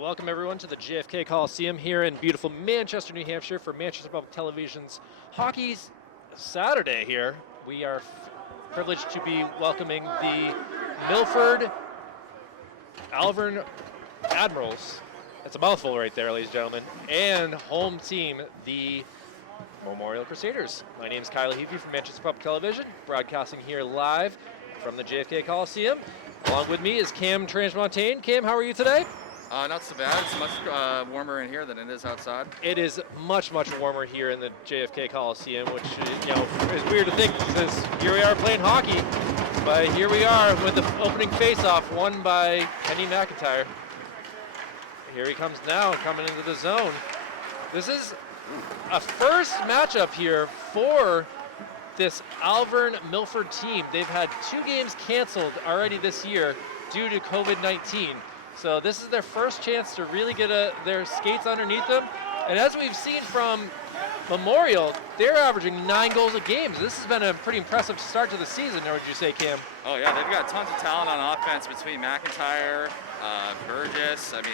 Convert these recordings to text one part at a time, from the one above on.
Welcome everyone to the JFK Coliseum here in beautiful Manchester, New Hampshire for Manchester Public Television's Hockey's Saturday here. We are privileged to be welcoming the Milford Alvirne Admirals. That's a mouthful right there, ladies and gentlemen. And home team, the Memorial Crusaders. My name is Kyle Heavey from Manchester Public Television, broadcasting here live from the JFK Coliseum. Along with me is Cam Transmontane. Cam, how are you today? Not so bad. It's much warmer in here than it is outside. It is much, much warmer here in the JFK Coliseum, which is weird to think because here we are playing hockey. But here we are with the opening face-off won by Kenny McIntyre. Here he comes now, coming into the zone. This is a first matchup here for this Alvirne-Milford team. They've had 2 games canceled already this year due to COVID-19. So this is their first chance to really get their skates underneath them. And as we've seen from Memorial, they're averaging 9 goals a game. So this has been a pretty impressive start to the season, or would you say, Cam? Oh yeah, they've got tons of talent on offense between McIntyre, Burgess. I mean,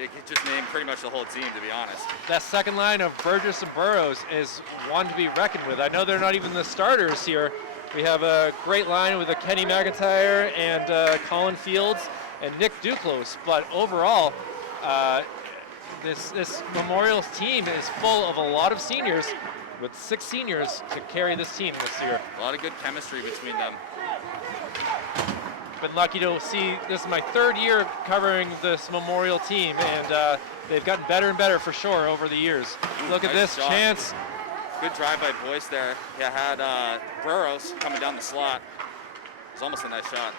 you could just name pretty much the whole team, to be honest. That second line of Burgess and Burrows is one to be reckoned with. I know they're not even the starters here. We have a great line with a Kenny McIntyre and Colin Fields and Nick Duclos, but overall, this Memorial team is full of a lot of seniors, with 6 seniors to carry this team this year. A lot of good chemistry between them. Been lucky to see, this is my 3rd year covering this Memorial team, and they've gotten better and better for sure over the years. Look at Nice this shot. chance. Good drive by Boyce there. You had Burrows coming down the slot. It was almost a nice shot.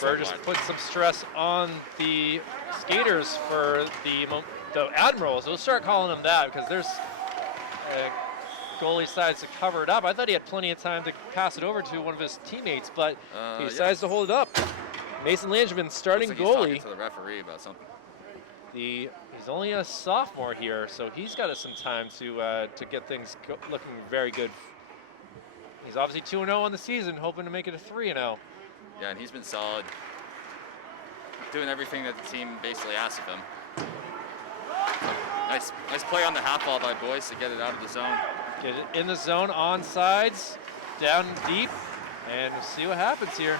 Burgess put some stress on the skaters for the Admirals. We'll start calling them that because there's goalie decides to cover it up. I thought he had plenty of time to pass it over to one of his teammates, but he decides to hold it up. Mason Langevin, starting Looks goalie. like he's talking to the referee about something. He's only a sophomore here, so he's got some time to get things looking very good. He's obviously 2-0 on the season, hoping to make it a 3-0. Yeah, and he's been solid, doing everything that the team basically asks of him. Nice play on the half ball by Boyce to get it out of the zone. Get it in the zone, on sides, down deep, and we'll see what happens here.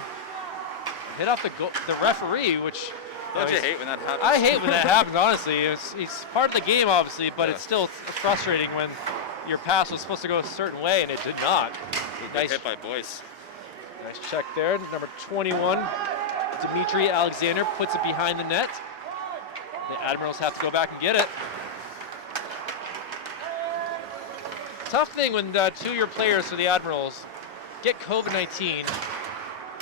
Hit off the referee, which... Don't you hate when that happens? I hate when that happens, honestly. He's part of the game, obviously, but it's still frustrating when your pass was supposed to go a certain way and it did not. Nice hit by Boyce. Nice check there. Number 21, Dimitri Alexander puts it behind the net. The Admirals have to go back and get it. Tough thing when 2 of your players for the Admirals get COVID-19,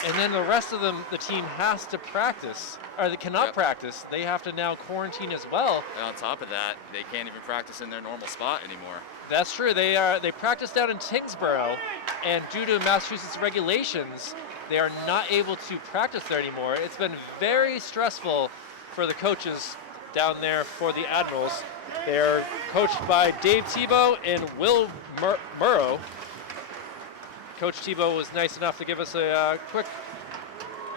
and then the rest of the team has to practice, or they cannot practice. They have to now quarantine as well. And on top of that, they can't even practice in their normal spot anymore. That's true. They practice down in Tingsboro, and due to Massachusetts regulations, they are not able to practice there anymore. It's been very stressful for the coaches down there for the Admirals. They're coached by Dave Tebow and Will Murrow. Coach Tebow was nice enough to give us a quick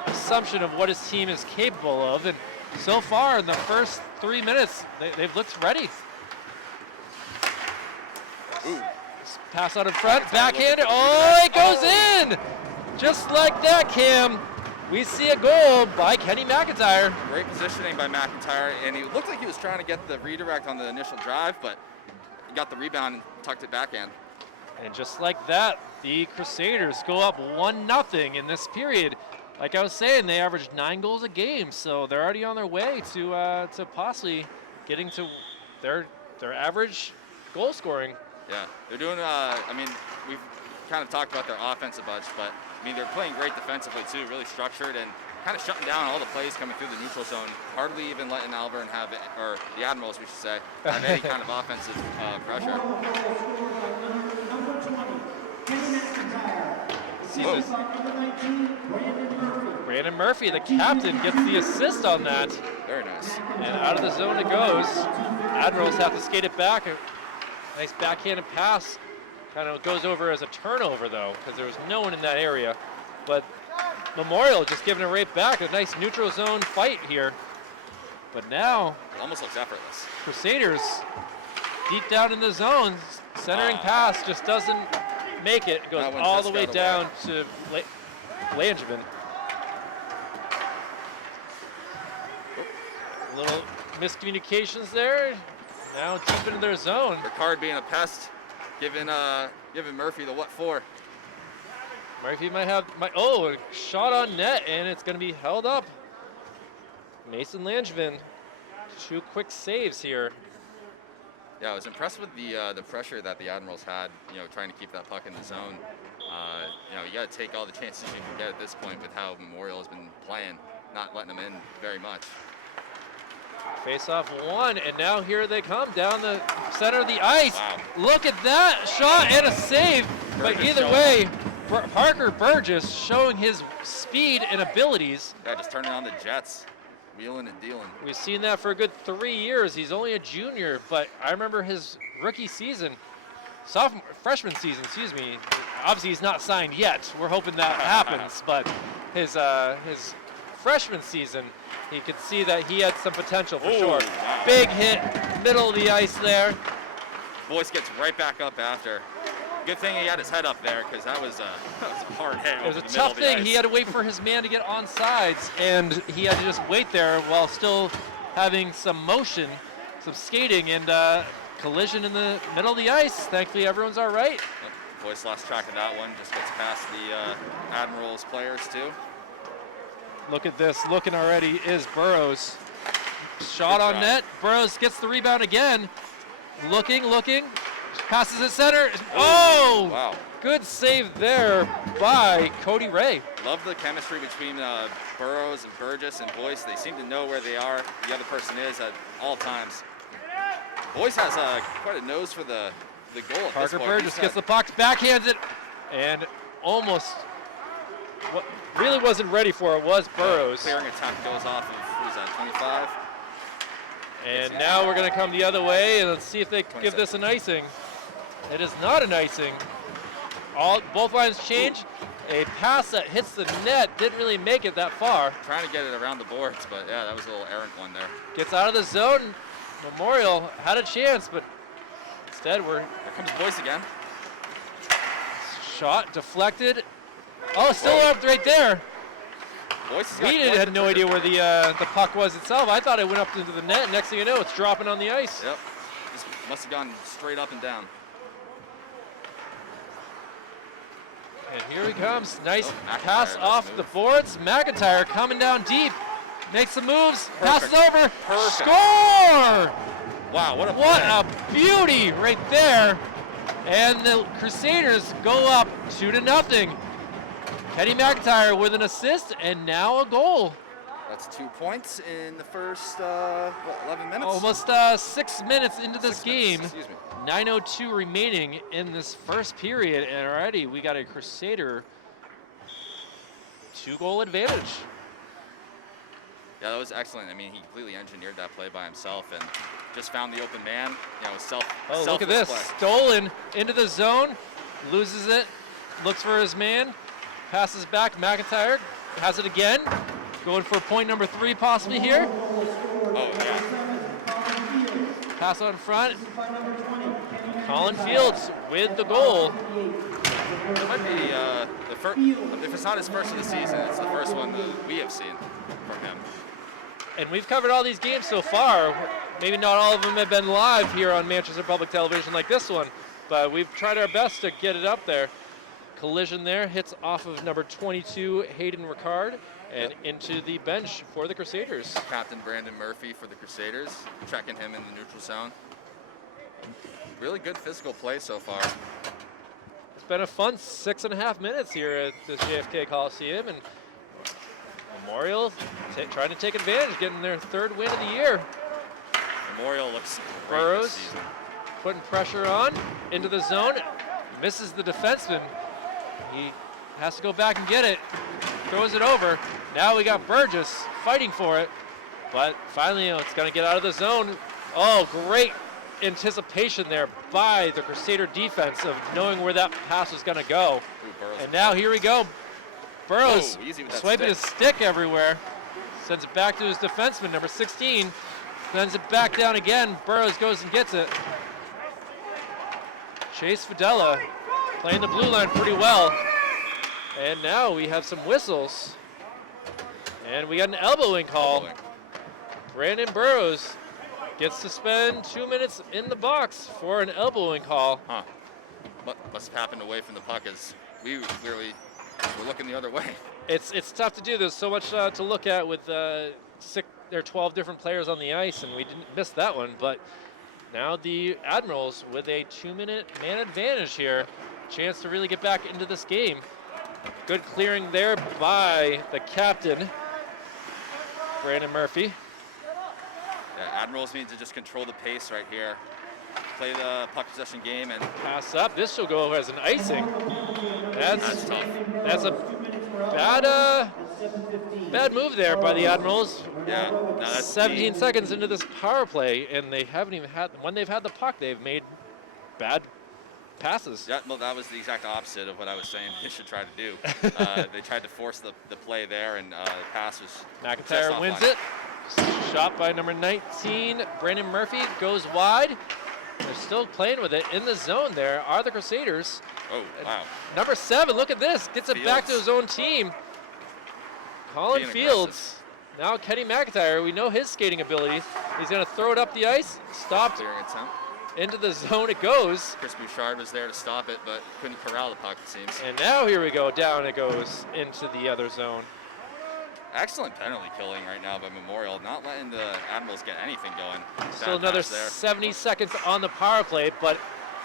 assumption of what his team is capable of, and so far in the first 3 minutes, they've looked ready. Ooh. Pass out in front, backhanded, oh, it goes in! Just like that, Cam. We see a goal by Kenny McIntyre. Great positioning by McIntyre, and he looked like he was trying to get the redirect on the initial drive, but he got the rebound and tucked it backhand. And just like that, the Crusaders go up 1-0 in this period. Like I was saying, they averaged 9 goals a game, so they're already on their way to possibly getting to their average goal scoring. Yeah, they're doing, I mean, we've kind of talked about their offense a bunch, but I mean, they're playing great defensively too, really structured and kind of shutting down all the plays coming through the neutral zone, hardly even letting Alvirne have it, or the Admirals, we should say, have any kind of offensive pressure. Brandon Murphy, the captain, gets the assist on that. Very nice. And out of the zone it goes. Admirals have to skate it back. Nice backhanded pass. Kind of goes over as a turnover, though, because there was no one in that area. But Memorial just giving it right back. A nice neutral zone fight here. But now, It almost looks effortless. Crusaders deep down in the zone, centering pass just doesn't make it. Goes That one all just the way got down to Langevin. A little miscommunications there. Now deep into their zone. Ricard being a pest, giving Murphy the what for. Murphy might have a shot on net, and it's going to be held up. Mason Langevin, 2 quick saves here. Yeah, I was impressed with the pressure that the Admirals had, trying to keep that puck in the zone. You got to take all the chances you can get at this point with how Memorial has been playing, not letting them in very much. Face off 1, and now here they come down the center of the ice. Wow. Look at that shot and a save. But Burgess either way, Parker Burgess showing his speed and abilities. Yeah, just turning on the jets, wheeling and dealing. We've seen that for a good 3 years. He's only a junior, but I remember his rookie season, freshman season, excuse me. Obviously, he's not signed yet. We're hoping that happens, but his freshman season, he could see that he had some potential for sure. Wow. Big hit, middle of the ice there. Boyce gets right back up after. Good thing he had his head up there, because that was a hard hit. It was a tough thing. He had to wait for his man to get on sides, and he had to just wait there while still having some motion, some skating, and collision in the middle of the ice. Thankfully, everyone's all right. Boyce lost track of that one, just gets past the Admirals players, too. Look at this, looking already is Burrows. Shot on net, Burrows gets the rebound again. Looking, passes it center. Oh! Wow. Good save there by Cody Ray. Love the chemistry between Burrows and Burgess and Boyce. They seem to know where the other person is at all times. Boyce has quite a nose for the goal at Parker this point. Burgess gets the puck, backhands it, and almost what really wasn't ready for it was Burrows. Clearing attack goes off of, who's that, 25? And now we're going to come the other way, and let's see if they give 27. this an icing. It is not an icing. Both lines change. A pass that hits the net didn't really make it that far. Trying to get it around the boards, but yeah, that was a little errant one there. Gets out of the zone. Memorial had a chance, but instead Here comes Boyce again. shot deflected. Oh, still up right there. Boyce has got We quite had the no idea where the puck was itself. I thought it went up into the net. Next thing you know, it's dropping on the ice. Yep. Just must have gone straight up and down. And here he comes. Nice McIntyre pass does off move. the boards. McIntyre coming down deep. Makes some moves. Perfect. Passes over. Perfect. Score! Wow, what a What play. a beauty right there. And the Crusaders go up 2-0. Kenny McIntyre with an assist and now a goal. That's 2 points in the first 11 minutes? Almost 6 minutes into this 6 minutes, game. excuse me. 9:02 remaining in this first period, and already we got a Crusader 2-goal advantage. Yeah, that was excellent. I mean, he completely engineered that play by himself and just found the open man. Oh, look at this. Play. Stolen into the zone, loses it, looks for his man, passes back. McIntyre has it again, going for point number 3 possibly here. Oh, yeah. Pass on front. Colin Fields with the goal. It might be the first, if it's not his first of the season, it's the first one that we have seen from him. And we've covered all these games so far. Maybe not all of them have been live here on Manchester Public Television like this one, but we've tried our best to get it up there. Collision there, hits off of number 22, Hayden Ricard, and into the bench for the Crusaders. Captain Brandon Murphy for the Crusaders, checking him in the neutral zone. Really good physical play so far. It's been a fun 6.5 minutes here at the JFK Coliseum, and Memorial trying to take advantage, getting their 3rd win of the year. Memorial looks great Burrows this season. putting pressure on into the zone, misses the defenseman. He has to go back and get it, throws it over. Now we got Burgess fighting for it, but finally it's going to get out of the zone. Oh, great anticipation there by the Crusader defense of knowing where that pass was going to go. Burrows. And now here we go. Burrows Oh, easy with that swiping stick. his stick everywhere. Sends it back to his defenseman, number 16. Sends it back down again. Burrows goes and gets it. Chase Fidella playing the blue line pretty well. And now we have some whistles. And we got an elbowing call. Brandon Burrows gets to spend 2 minutes in the box for an elbowing call. Huh. What must have happened away from the puck as we clearly were looking the other way. It's tough to do. There's so much to look at with there are 12 different players on the ice, and we didn't miss that one. But now the Admirals with a 2-minute man advantage here. Chance to really get back into this game. Good clearing there by the captain, Brandon Murphy. Yeah, Admirals need to just control the pace right here. Play the puck possession game and Pass up. This will go as an icing. that's tough. That's a bad move there by the Admirals. Yeah, no, that's 17 key. seconds into this power play, and they haven't even had, when they've had the puck, they've made bad passes. Yeah, well, that was the exact opposite of what I was saying they should try to do. They tried to force the play there, and the pass was just McIntyre wins offline. it. Shot by number 19, Brandon Murphy, goes wide. They're still playing with it in the zone there are the Crusaders. Oh, wow. Number 7, look at this, gets it back to Fields. his own team. Colin Being Fields. Now Kenny McIntyre, we know his skating abilities. He's going to throw it up the ice, stopped Clearing attempt. into the zone it goes. Chris Bouchard was there to stop it, but couldn't corral the puck, it seems. And now here we go, down it goes into the other zone. Excellent penalty killing right now by Memorial, not letting the Admirals get anything going. Still Bad another pass there. 70 seconds on the power play, but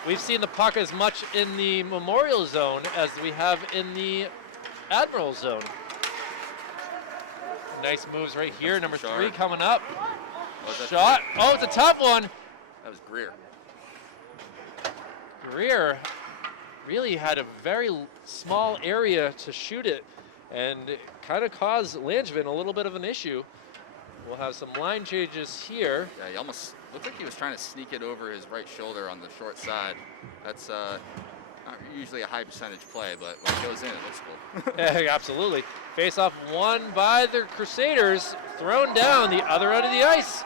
we've seen the puck as much in the Memorial zone as we have in the Admiral zone. Nice moves right here. Number 3 Bouchard. coming up. Was that- Shot. Oh, it's a tough one. That was Greer. Greer really had a very small area to shoot it, and it kind of caused Langevin a little bit of an issue. We'll have some line changes here. Yeah, he almost looked like he was trying to sneak it over his right shoulder on the short side. That's not usually a high percentage play, but when it goes in, it looks cool. Yeah, absolutely. Face-off won by the Crusaders, thrown down the other end of the ice.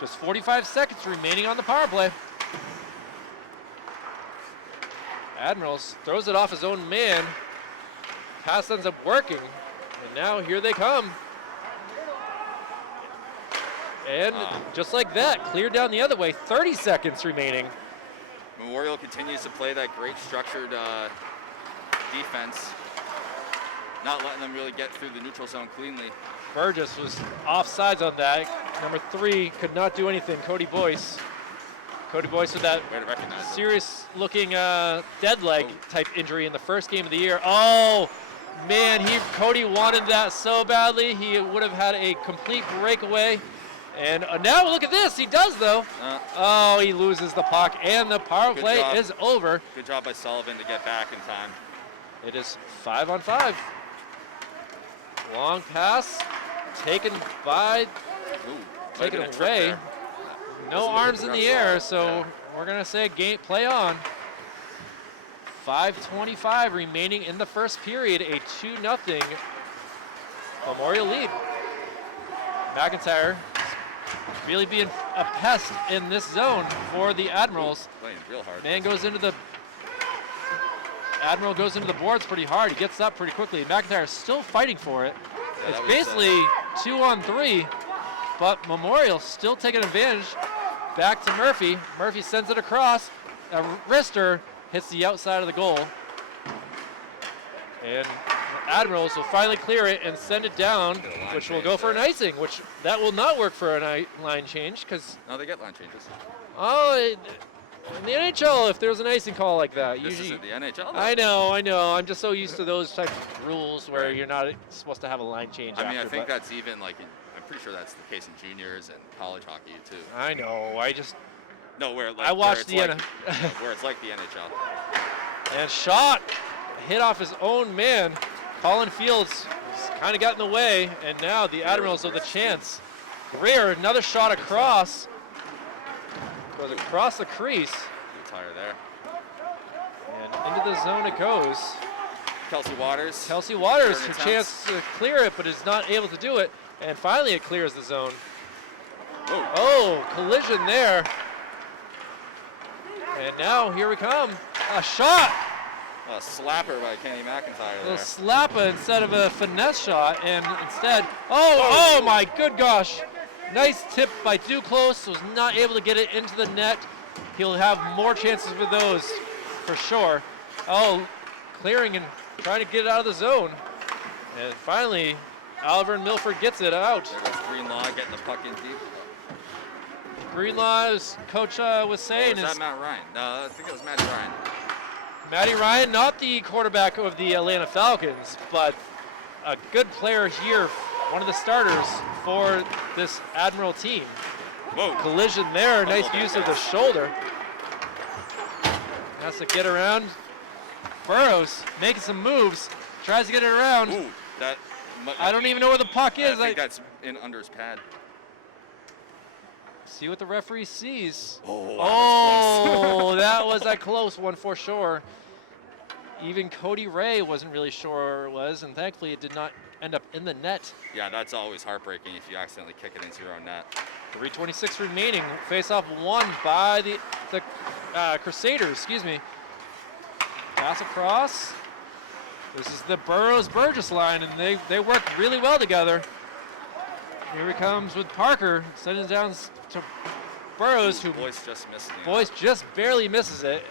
Just 45 seconds remaining on the power play. Admirals throws it off his own man. Pass ends up working, and now here they come. And just like that, cleared down the other way, 30 seconds remaining. Memorial continues to play that great structured defense, not letting them really get through the neutral zone cleanly. Burgess was offsides on that. Number 3 could not do anything, Cody Boyce. Cody Boyce with that Way to recognize it. serious-looking dead leg type injury in the first game of the year. Oh, man, Cody wanted that so badly. He would have had a complete breakaway. And now look at this. He does, though. Oh, he loses the puck, and the power Good play job. is over. Good job by Sullivan to get back in time. It is 5-on-5. Long pass taken by, Ooh, taken might have been a trip away. there. No Wasn't arms the in the ref saw air, it. so Yeah. we're going to say game play on. 5:25 remaining in the first period, a 2-0 Memorial lead. McIntyre really being a pest in this zone for the Admirals. Playing real hard. Man goes into the Admiral goes into the boards pretty hard. He gets up pretty quickly. McIntyre is still fighting for it. Yeah, It's that was, basically 2-on-3, but Memorial still taking advantage. Back to Murphy. Murphy sends it across. A wrister hits the outside of the goal. And the Admirals will finally clear it and send it down, Get a line which will change go for an there. icing, which that will not work for a line change because, No, they get line changes. in the NHL, if there's an icing call like that, This usually. isn't the NHL. though. I know. I'm just so used to those types of rules where you're not supposed to have a line change I mean, after. I think but that's even like, I'm pretty sure that's the case in juniors and college hockey too. I know. No, where like I watched where the it's like, where it's like the NHL. and shot hit off his own man. Colin Fields kind of got in the way, and now the Admirals with a chance. Greer, another shot across. Goes across the crease, Good tire there. and into the zone it goes. Kelsey Waters. Kelsey Waters, Third a chance to clear it, but is not able to do it. And finally it clears the zone. Whoa. Oh, collision there. And now here we come. A shot. A slapper by Kenny McIntyre A there. little slapper instead of a finesse shot, and instead, oh my good gosh. Nice tip by Duclos, was not able to get it into the net. He'll have more chances with those for sure. Oh, clearing and trying to get it out of the zone. And finally, Alvirne Milford gets it out. There goes Greenlaw getting the puck in deep. Greenlaw, as Coach was saying, Was that Matt Ryan? No, I think it was Matty Ryan. Matty Ryan, not the quarterback of the Atlanta Falcons, but a good player here, one of the starters for this Admiral team. Whoa. Collision there, nice use of the shoulder. Has to get around. Burrows making some moves, tries to get it around. Ooh, that. I don't even know where the puck is. I think that's in under his pad. See what the referee sees. Oh, That was a close one for sure. Even Cody Ray wasn't really sure where it was, and thankfully it did not end up in the net. Yeah, that's always heartbreaking if you accidentally kick it into your own net. 3:26 remaining. Face-off won by the Crusaders. Excuse me. Pass across. This is the Burrows-Burgess line, and they work really well together. Here he comes with Parker, sending it down to Burrows, who Boyce just missed it. Boyce just barely misses it.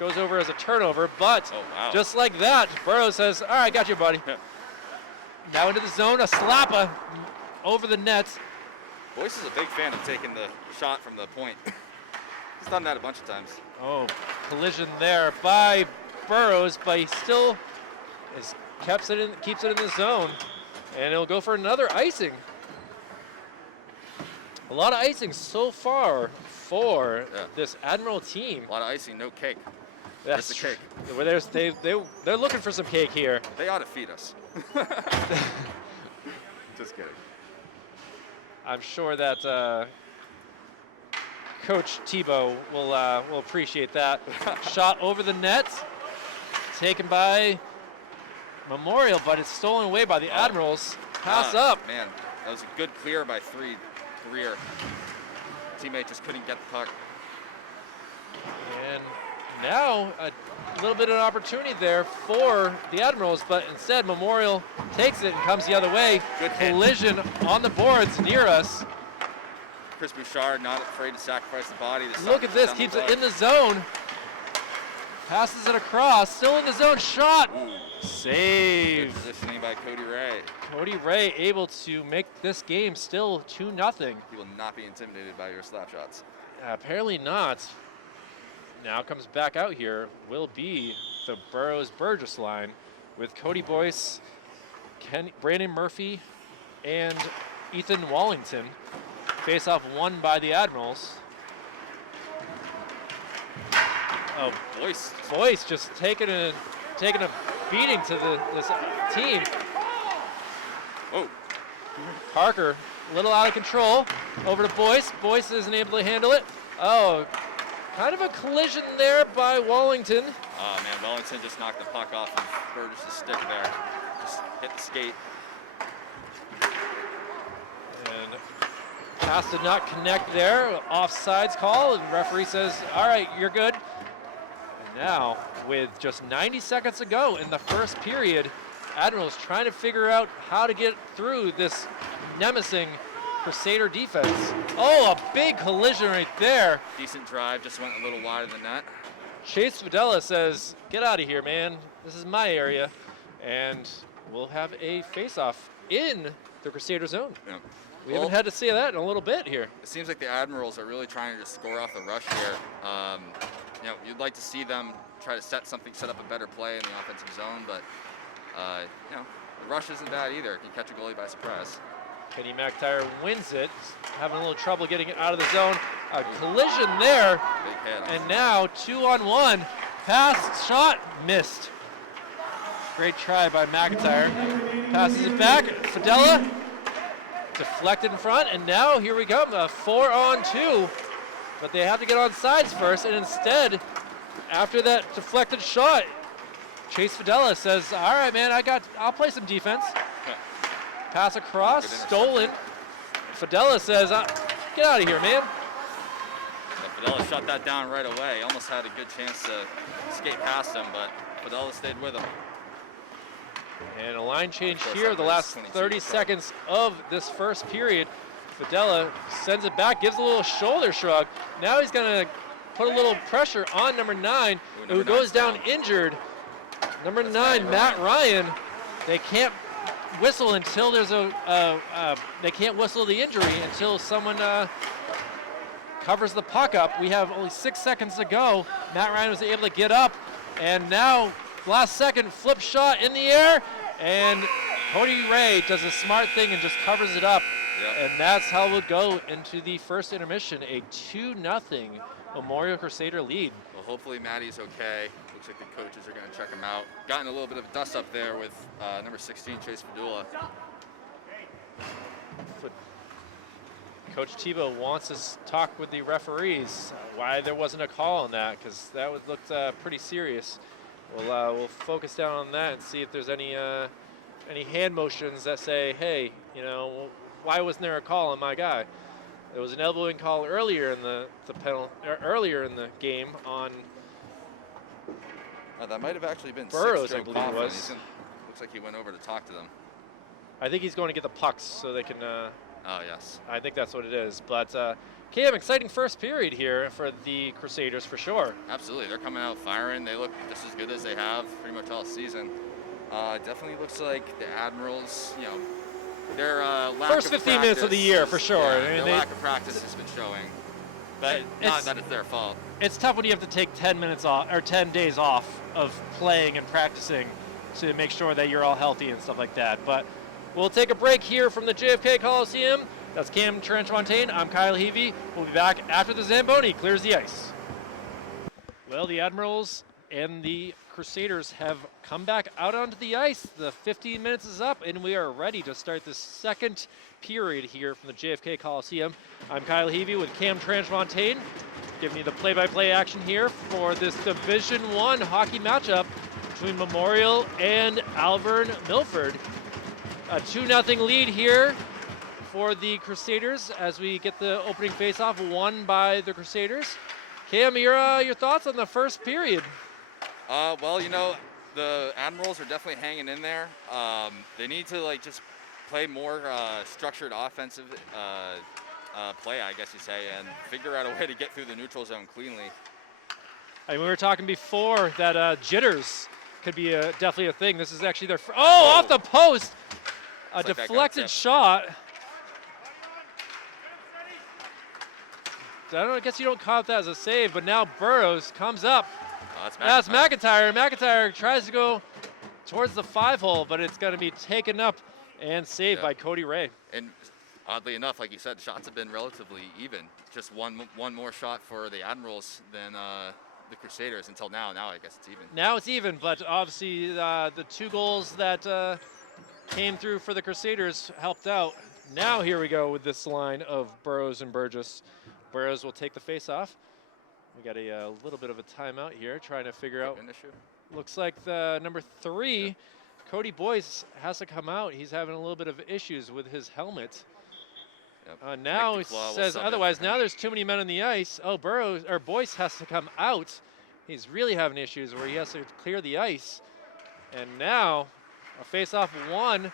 Goes over as a turnover, but just like that, Burrows says, all right, got you, buddy. Now into the zone, a slapper over the net. Boyce is a big fan of taking the shot from the point. He's done that a bunch of times. Oh, collision there by Burrows, but he still keeps it in the zone, and it'll go for another icing. A lot of icing so far for this Admiral team. A lot of icing, no cake. That's Just the cake. Well, they're looking for some cake here. They ought to feed us. Just kidding. I'm sure that Coach Tebow will appreciate that. Shot over the net, taken by Memorial, but it's stolen away by the Admirals. Pass up. Man, that was a good clear by Greer. Teammate just couldn't get the puck. And now a little bit of an opportunity there for the Admirals, but instead Memorial takes it and comes the other way. Good hit. Collision on the boards near us. Chris Bouchard not afraid to sacrifice the body. Look at this, keeps it in the zone. Passes it across, still in the zone, shot. Ooh. Save. Good positioning by Cody Ray. Cody Ray able to make this game still 2-0. He will not be intimidated by your slap shots. Apparently not. Now comes back out here will be the Burrows-Burgess line with Cody Boyce, Brandon Murphy, and Ethan Wallington. Face-off won by the Admirals. Oh, Boyce just taking a beating to this team. Oh. Parker, a little out of control. Over to Boyce. Boyce isn't able to handle it. Oh, kind of a collision there by Wallington. Oh man, Wellington just knocked the puck off of Burgess' stick there. Just hit the skate. And pass did not connect there. Offsides call, and referee says, all right, you're good. And now, with just 90 seconds to go in the first period, Admirals trying to figure out how to get through this nemesing Crusader defense. Oh, a big collision right there. Decent drive, just went a little wide of the net. Chase Fidela says, get out of here, man. This is my area. And we'll have a face-off in the Crusader zone. Yeah. We haven't had to see that in a little bit here. It seems like the Admirals are really trying to just score off the rush here. You'd like to see them try to set up a better play in the offensive zone, but the rush isn't bad either. It can catch a goalie by surprise. Kenny McIntyre wins it, having a little trouble getting it out of the zone. A collision there, Big hit. and now 2-on-1. Pass, shot, missed. Great try by McIntyre. Passes it back, Fidela, deflected in front, and now here we come, a 4-on-2. But they have to get on sides first, and instead, after that deflected shot, Chase Fidela says, all right, man, I'll play some defense. Pass across, stolen. Fidela says, Get out of here, man. But Fidela shut that down right away. Almost had a good chance to skate past him, but Fidela stayed with him. And a line change here, the last 30 seconds of this first period. Fidela sends it back, gives a little shoulder shrug. Now he's going to put a little pressure on number 9, who goes down injured. Number 9, Matt Ryan. They can't whistle until there's they can't whistle the injury until someone covers the puck up. We have only 6 seconds to go. Matt Ryan was able to get up, and now last second flip shot in the air, and Cody Ray does a smart thing and just covers it up. Yep. And that's how we'll go into the first intermission, a 2-0 Memorial Crusader lead. Well, hopefully Maddie's okay. Looks like the coaches are going to check him out. Gotten a little bit of dust up there with number 16, Chase Fadula. Coach Tebow wants us to talk with the referees why there wasn't a call on that, because that looked pretty serious. We'll focus down on that and see if there's any hand motions that say, hey, you know, why wasn't there a call on my guy? There was an elbowing call earlier in the game on. That might have actually been Burrows, I believe it was. Looks like he went over to talk to them. I think he's going to get the pucks so they can. Oh yes. I think that's what it is. But Cam, exciting first period here for the Crusaders for sure. Absolutely, they're coming out firing. They look just as good as they have pretty much all season. Definitely looks like the Admirals, you know, their lack first of 15 practice minutes of the year for sure. Yeah, I mean, their lack of practice has been showing. But not that it's their fault. It's tough when you have to take 10 minutes off or 10 days off of playing and practicing to make sure that you're all healthy and stuff like that. But we'll take a break here from the JFK Coliseum. That's Cam Trenchmontaine. I'm Kyle Heavey. We'll be back after the Zamboni clears the ice. Well, the Admirals and the Crusaders have come back out onto the ice. The 15 minutes is up, and we are ready to start the second period here from the JFK Coliseum. I'm Kyle Heavey with Cam Trenchmontaine, giving you the play-by-play action here for this Division I hockey matchup between Memorial and Alvirne Milford. A 2-0 lead here for the Crusaders as we get the opening faceoff won by the Crusaders. Cam, your thoughts on the first period? Well, you know, the Admirals are definitely hanging in there. They need to just play more structured offensive play, I guess you say, and figure out a way to get through the neutral zone cleanly. I mean, we were talking before that jitters could be definitely a thing. This is actually their off the post, a deflected shot. I don't know, I guess you don't count that as a save, but now Burrows comes up. Oh, that's McIntyre. McIntyre tries to go towards the 5-hole, but it's going to be taken up and saved by Cody Ray. And oddly enough, like you said, shots have been relatively even. Just one more shot for the Admirals than the Crusaders until now. Now I guess it's even. Now it's even, but obviously the 2 goals that came through for the Crusaders helped out. Now here we go with this line of Burrows and Burgess. Burrows will take the face-off. We got a little bit of a timeout here, trying to figure out. Looks like the number 3, Cody Boyce, has to come out. He's having a little bit of issues with his helmet. Yep. Now he says otherwise. Now there's too many men on the ice. Oh, Boyce has to come out. He's really having issues where he has to clear the ice. And now a face-off won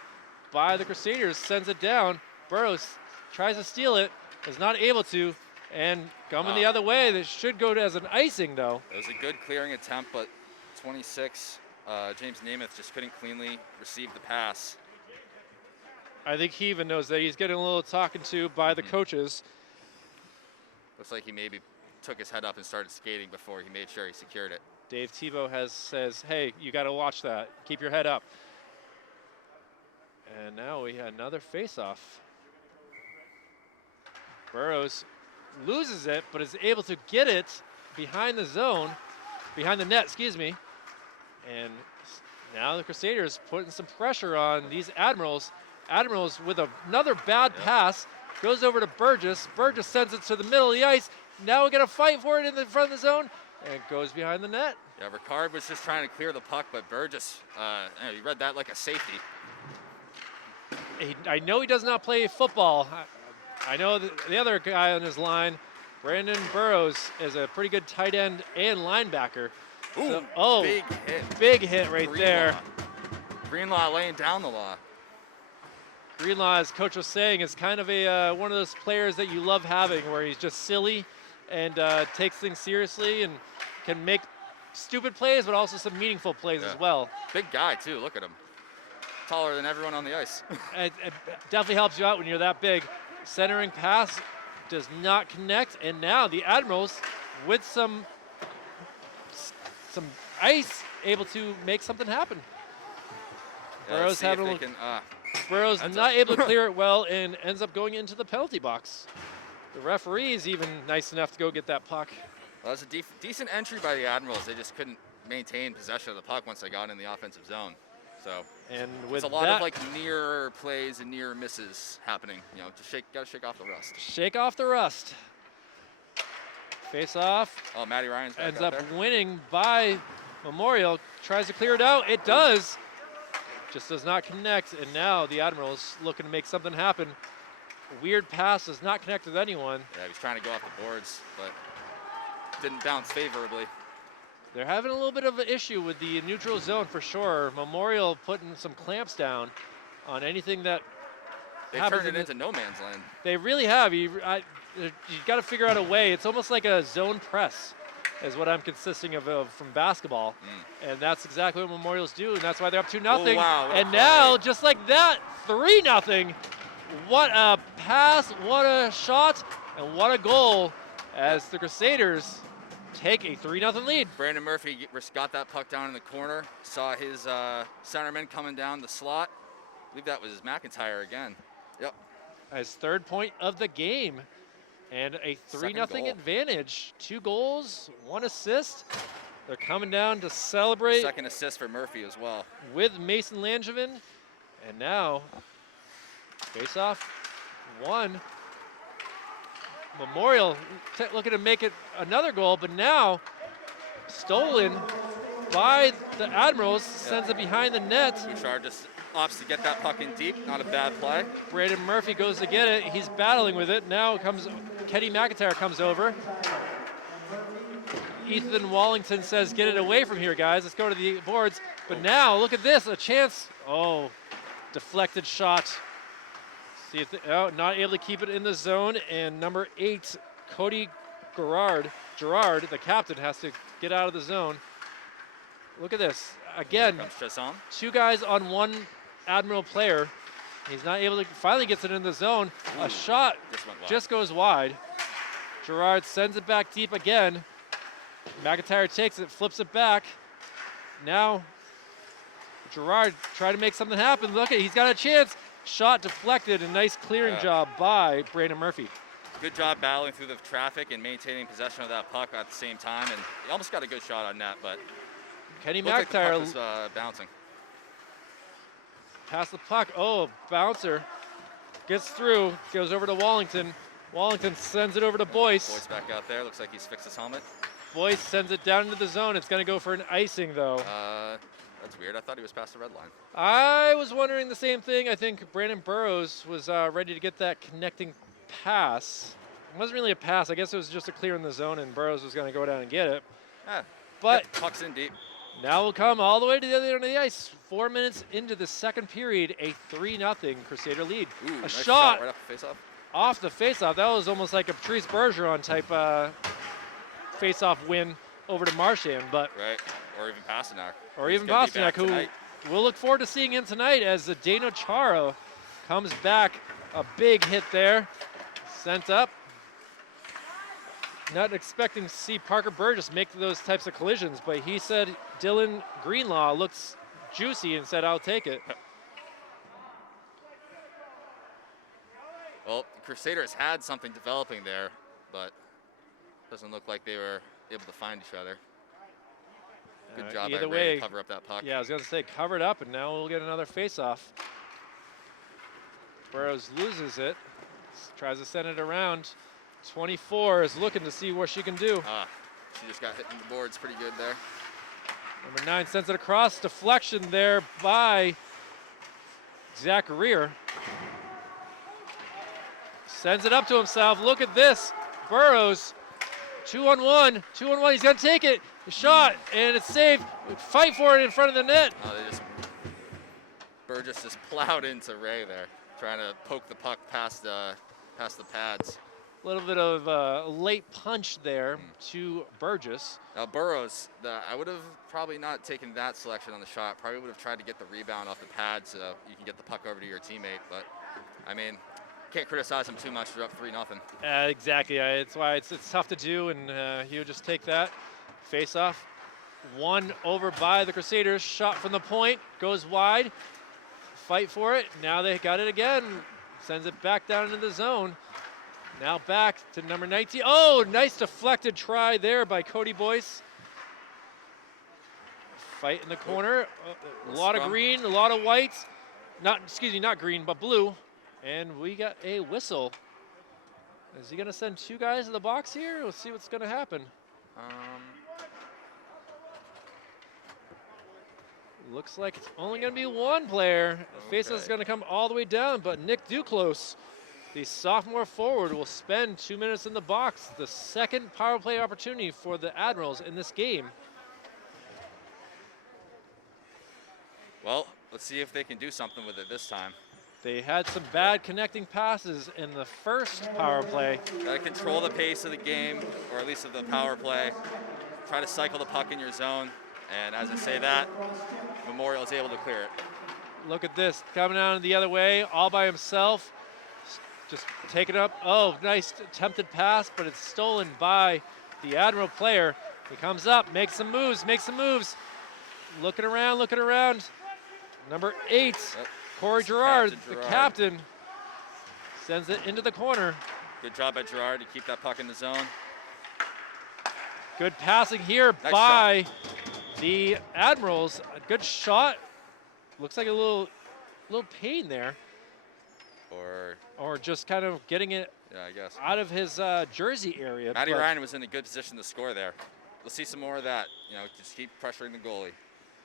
by the Crusaders, sends it down. Burrows tries to steal it, is not able to. And coming the other way, this should go as an icing, though. It was a good clearing attempt, but 26, James Namath just couldn't cleanly receive the pass. I think he even knows that he's getting a little talking to by the coaches. Looks like he maybe took his head up and started skating before he made sure he secured it. Dave Tebow says, hey, you got to watch that. Keep your head up. And now we have another face-off. Burrows loses it, but is able to get it behind the net, excuse me. And now the Crusaders putting some pressure on these Admirals. Admirals with another bad pass, goes over to Burgess. Burgess sends it to the middle of the ice. Now we're gonna fight for it in the front of the zone, and it goes behind the net. Yeah, Ricard was just trying to clear the puck, but Burgess, you read that like a safety. I know he does not play football, I know the other guy on his line, Brandon Burrows, is a pretty good tight end and linebacker. Ooh, So, big hit. Big hit right Greenlaw. there. Greenlaw laying down the law. Greenlaw, as Coach was saying, is kind of a one of those players that you love having, where he's just silly and takes things seriously and can make stupid plays, but also some meaningful plays as well. Big guy too. Look at him. Taller than everyone on the ice. It definitely helps you out when you're that big. Centering pass does not connect, and now the Admirals, with some ice, able to make something happen. Burrows having a little. Burrows not able to clear it well and ends up going into the penalty box. The referee is even nice enough to go get that puck. Well, that was a decent entry by the Admirals. They just couldn't maintain possession of the puck once they got in the offensive zone. So and with it's a lot of like near plays and near misses happening. You know, just gotta shake off the rust. Shake off the rust. Face off. Oh, Matty Ryan's back ends out up there. winning by Memorial. Tries to clear it out. It does. Just does not connect, and now the Admirals looking to make something happen. Weird pass does not connect with anyone. Yeah, he was trying to go off the boards, but didn't bounce favorably. They're having a little bit of an issue with the neutral zone for sure. Memorial putting some clamps down on anything that They happens. turned it into no man's land. They really have. You got to figure out a way. It's almost like a zone press is what I'm consisting of from basketball. And that's exactly what Memorials do, and that's why they're up 2-0. Oh, wow, and now, just like that, 3-0. What a pass, what a shot, and what a goal as the Crusaders take a 3-0 lead. Brandon Murphy got that puck down in the corner, saw his centerman coming down the slot. I believe that was McIntyre again. Yep. His third point of the game. And a 3-0 advantage. 2 goals, 1 assist. They're coming down to celebrate. Second assist for Murphy as well. With Mason Langevin. And now, face-off 1. Memorial looking to make it another goal, but now stolen by the Admirals, sends it behind the net. Bouchard just opts to get that puck in deep, not a bad play. Brandon Murphy goes to get it. He's battling with it. Now comes Kenny McIntyre comes over. Ethan Wallington says, get it away from here, guys. Let's go to the boards. But now, look at this, a chance. Oh, deflected shot. See if not able to keep it in the zone. And number 8, Cody Gerard, the captain, has to get out of the zone. Look at this. Again, 2 guys on 1 Admiral player. He's not able to, finally gets it in the zone. A shot just goes wide. Gerard sends it back deep again. McIntyre takes it, flips it back. Now, Gerard trying to make something happen. Look at, he's got a chance. Shot deflected, a nice clearing job by Brandon Murphy. Good job battling through the traffic and maintaining possession of that puck at the same time. And he almost got a good shot on net, but Kenny McIntyre McIntyre like was bouncing. Pass the puck. Oh, bouncer. Gets through, goes over to Wallington. Wallington sends it over to Boyce. Boyce back out there. Looks like he's fixed his helmet. Boyce sends it down into the zone. It's going to go for an icing, though. That's weird. I thought he was past the red line. I was wondering the same thing. I think Brandon Burrows was ready to get that connecting pass. It wasn't really a pass. I guess it was just a clear in the zone, and Burrows was going to go down and get it. But puck's in deep. Now we'll come all the way to the other end of the ice. 4 minutes into the second period, a 3-0 Crusader lead. Ooh, a nice shot right off the face-off. Off the face-off. That was almost like a Patrice Bergeron type face-off win over to Marchand, but right, or even Pasternak. Or even Pasternak, who we'll look forward to seeing him tonight as the Dano Charo comes back. A big hit there, sent up. Not expecting to see Parker Burgess make those types of collisions, but he said Dylan Greenlaw looks juicy and said, I'll take it. Well, the Crusaders had something developing there, but doesn't look like they were able to find each other. Good job by Ray to cover up that puck. Yeah, I was going to say cover it up, and now we'll get another face-off. Burrows loses it, tries to send it around. 24 is looking to see what she can do. She just got hit in the boards pretty good there. Number 9 sends it across. Deflection there by Zach Rear. Sends it up to himself. Look at this. Burrows, 2-on-1. 2-on-1. He's going to take it. The shot, and it's saved. Fight for it in front of the net. Burgess just plowed into Ray there, trying to poke the puck past the pads. A little bit of a late punch there to Burgess. Now Burrows, I would have probably not taken that selection on the shot. Probably would have tried to get the rebound off the pad so you can get the puck over to your teammate. But, I mean, can't criticize him too much. They're up 3-0. Exactly. It's why it's tough to do, and he'll just take that. Face off. Won over by the Crusaders. Shot from the point. Goes wide. Fight for it. Now they got it again. Sends it back down into the zone. Now back to number 19. Oh, nice deflected try there by Cody Boyce. Fight in the corner. A lot of green, a lot of whites. Not green, but blue. And we got a whistle. Is he going to send two guys to the box here? We'll see what's going to happen. Looks like it's only going to be one player. Okay. Faceoff is going to come all the way down, but Nick Duclos, the sophomore forward, will spend 2 minutes in the box. The second power play opportunity for the Admirals in this game. Well, let's see if they can do something with it this time. They had some bad connecting passes in the first power play. Got to control the pace of the game, or at least of the power play. Try to cycle the puck in your zone. And as I say that, Memorial is able to clear it. Look at this, coming out the other way, all by himself. Just take it up. Oh, nice attempted pass, but it's stolen by the Admiral player. He comes up, makes some moves. Looking around. Number 8, Corey Gerard, the captain, sends it into the corner. Good job by Gerard to keep that puck in the zone. Good passing here by the Admirals. A good shot. Looks like a little pain there. Or just kind of getting it out of his jersey area. Matty Ryan was in a good position to score there. We'll see some more of that. Just keep pressuring the goalie.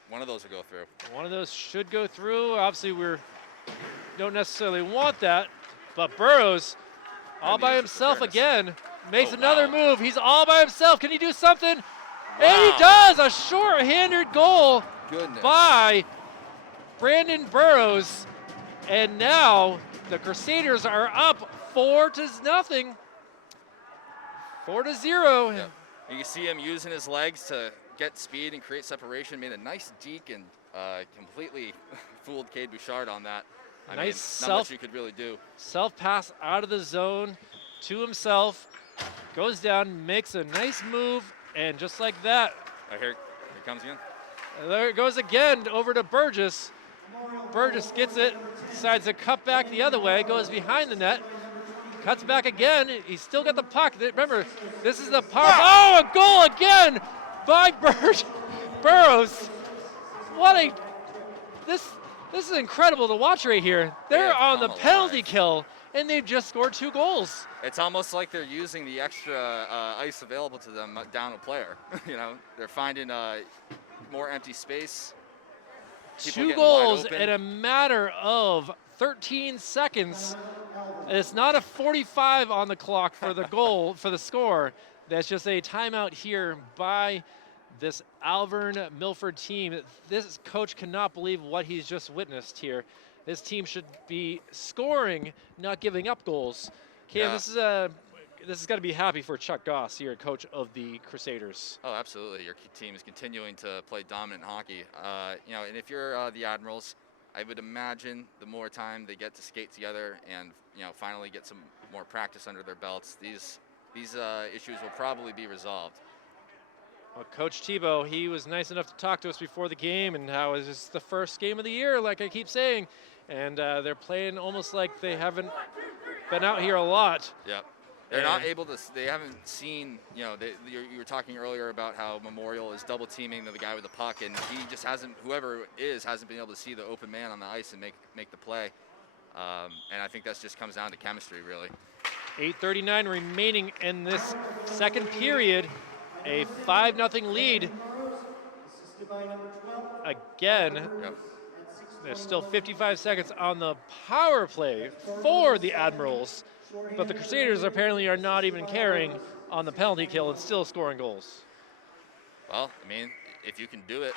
One of those will go through. One of those should go through. Obviously, we don't necessarily want that, but Burrows, all by himself again, makes another move. He's all by himself. Can he do something? Wow. And he does. A short-handed goal by Brandon Burrows. And now the Crusaders are up 4-0. 4-0. Yep. You can see him using his legs to get speed and create separation. Made a nice deke and completely fooled Cade Bouchard on that. I mean, not much you could really do. Self-pass out of the zone to himself. Goes down, makes a nice move, and just like that. Here it comes again. There it goes again over to Burgess. Burgess gets it, decides to cut back the other way, goes behind the net, cuts back again. He's still got the puck. Remember, this is the power. Oh, a goal again by Burrows. This is incredible to watch right here. They're on the penalty kill, and they've just scored 2 goals. It's almost like they're using the extra ice available to them down a player. They're finding more empty space. 2 goals in a matter of 13 seconds. It's not a 45 on the clock for the goal, for the score. That's just a timeout here by this Alvirne Milford team. This coach cannot believe what he's just witnessed here. This team should be scoring, not giving up goals. Cam, this is got to be happy for Chuck Goss here, coach of the Crusaders. Oh, absolutely. Your team is continuing to play dominant hockey. And if you're the Admirals, I would imagine the more time they get to skate together and finally get some more practice under their belts, these issues will probably be resolved. Well, Coach Tebow, he was nice enough to talk to us before the game, and how is this the first game of the year, like I keep saying, and they're playing almost like they haven't been out here a lot. Yep. They're not able to. They haven't seen. You were talking earlier about how Memorial is double teaming the guy with the puck, and he just hasn't. Whoever it is hasn't been able to see the open man on the ice and make the play. And I think that just comes down to chemistry, really. 8:39 remaining in this second period. A 5-0 lead. Again, there's still 55 seconds on the power play for the Admirals. But the Crusaders apparently are not even caring on the penalty kill and still scoring goals. Well, I mean, if you can do it,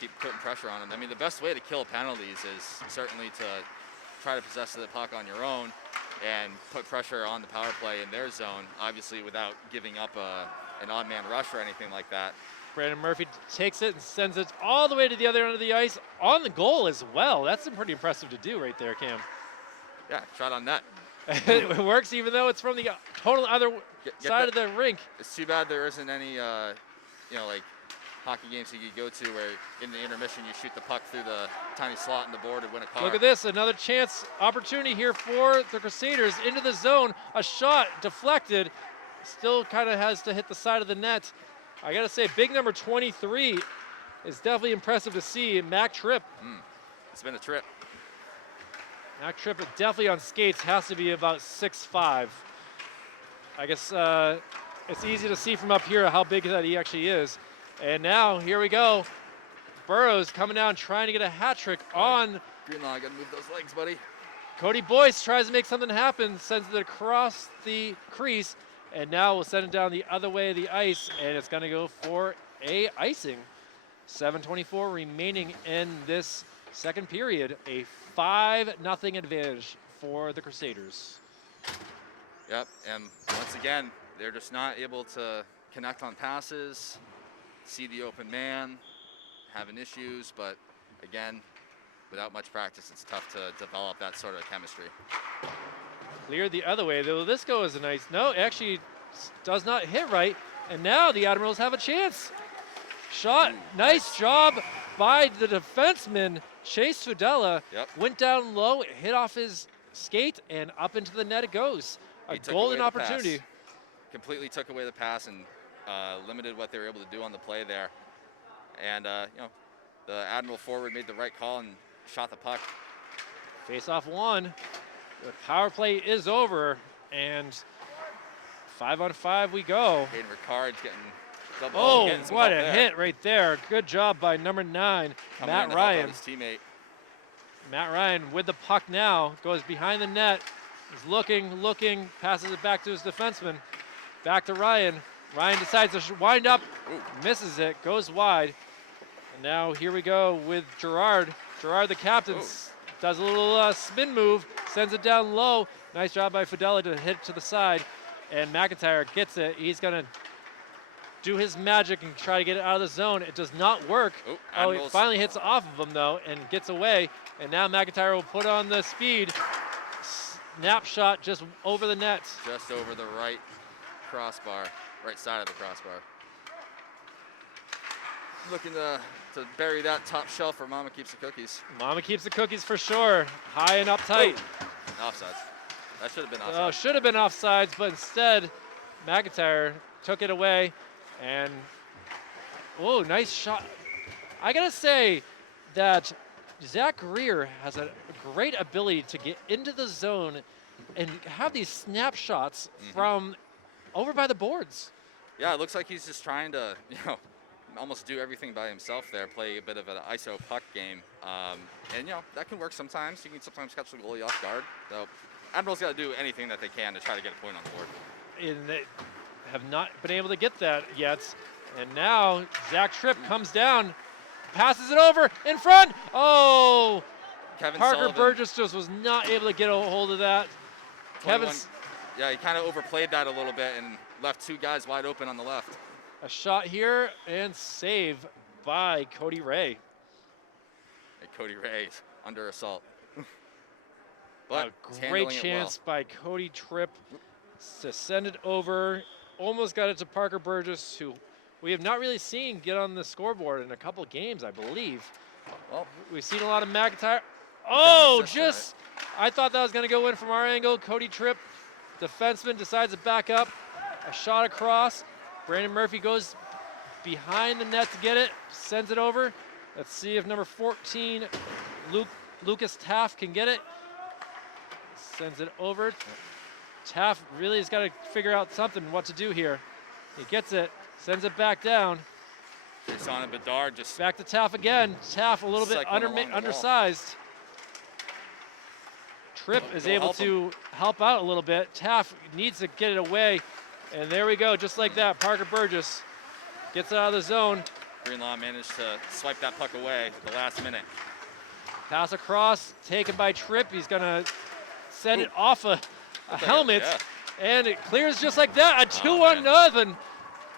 keep putting pressure on them. I mean, the best way to kill penalties is certainly to try to possess the puck on your own and put pressure on the power play in their zone, obviously without giving up an odd man rush or anything like that. Brandon Murphy takes it and sends it all the way to the other end of the ice on the goal as well. That's pretty impressive to do right there, Cam. Yeah, shot on net. It works even though it's from the total other side of the rink. It's too bad there isn't any, like hockey games you could go to where in the intermission you shoot the puck through the tiny slot in the board and win a car. Look at this, another chance, opportunity here for the Crusaders into the zone. A shot deflected, still kind of has to hit the side of the net. I gotta say, big number 23 is definitely impressive to see. Mac Tripp. It's been a trip. Mac Tripp definitely on skates has to be about 6'5". I guess it's easy to see from up here how big that he actually is. And now, here we go. Burrows coming down, trying to get a hat trick on. Greenlaw, gotta move those legs, buddy. Cody Boyce tries to make something happen, sends it across the crease, and now we'll send it down the other way of the ice, and it's gonna go for a icing. 7:24 remaining in this second period. A 5-0 advantage for the Crusaders. Yep, and once again, they're just not able to connect on passes, see the open man, having issues, but again, without much practice, it's tough to develop that sort of chemistry. Cleared the other way, though. This goes a nice, no, actually does not hit right, and now the Admirals have a chance. Shot, nice job by the defenseman, Chase Fudella. Yep. Went down low, hit off his skate, and up into the net it goes. A golden opportunity. Completely took away the pass and limited what they were able to do on the play there. And, the Admiral forward made the right call and shot the puck. Face-off one. The power play is over, and 5-on-5 we go. Hayden Ricard's getting double. Oh, getting some what help a there. hit right there. Good job by number 9, Coming Matt in to help out Ryan. his teammate. Matt Ryan with the puck now, goes behind the net. He's looking, passes it back to his defenseman. Back to Ryan. Ryan decides to wind up, misses it, goes wide. And now here we go with Gerard. Gerard, the captain, does a little spin move, sends it down low. Nice job by Fudella to hit it to the side. And McIntyre gets it. He's gonna do his magic and try to get it out of the zone. It does not work. Oh, he finally hits off of him though and gets away. And now McIntyre will put on the speed. Snap shot just over the net. Just over the right crossbar, right side of the crossbar. Looking to bury that top shelf for Mama Keeps the Cookies. Mama keeps the cookies for sure. High and up tight. Offsides. That should have been offsides. Oh, should have been offsides, but instead McIntyre took it away. And, oh, nice shot. I gotta say that Zach Greer has a great ability to get into the zone and have these snapshots from over by the boards. Yeah, it looks like he's just trying to, almost do everything by himself there, play a bit of an ISO puck game. And, that can work sometimes. You can sometimes catch the goalie off guard. So Admiral's got to do anything that they can to try to get a point on the board. And they have not been able to get that yet. And now Zach Tripp comes down, passes it over in front. Oh, Kevin Parker Sullivan. Burgess just was not able to get a hold of that. Yeah, he kind of overplayed that a little bit and left two guys wide open on the left. A shot here and save by Cody Ray. And Cody Ray's under assault. But a great chance by Cody Tripp to send it over. Almost got it to Parker Burgess, who we have not really seen get on the scoreboard in a couple games, I believe. Well, we've seen a lot of McIntyre. Oh, just, I thought that was going to go in from our angle. Cody Tripp, defenseman, decides to back up. A shot across. Brandon Murphy goes behind the net to get it, sends it over. Let's see if number 14, Lucas Taft, can get it. Sends it over. Taft really has got to figure out something, what to do here. He gets it, sends it back down. Jason and Bedard just back to Taft again. Taft a little bit undersized. Tripp is Go able help to help out a little bit. Taft needs to get it away. And there we go, just like that. Parker Burgess gets out of the zone. Greenlaw managed to swipe that puck away at the last minute. Pass across, taken by Tripp. He's gonna send it off a helmet. Yeah. And it clears just like that. A 2-1 man. nothing.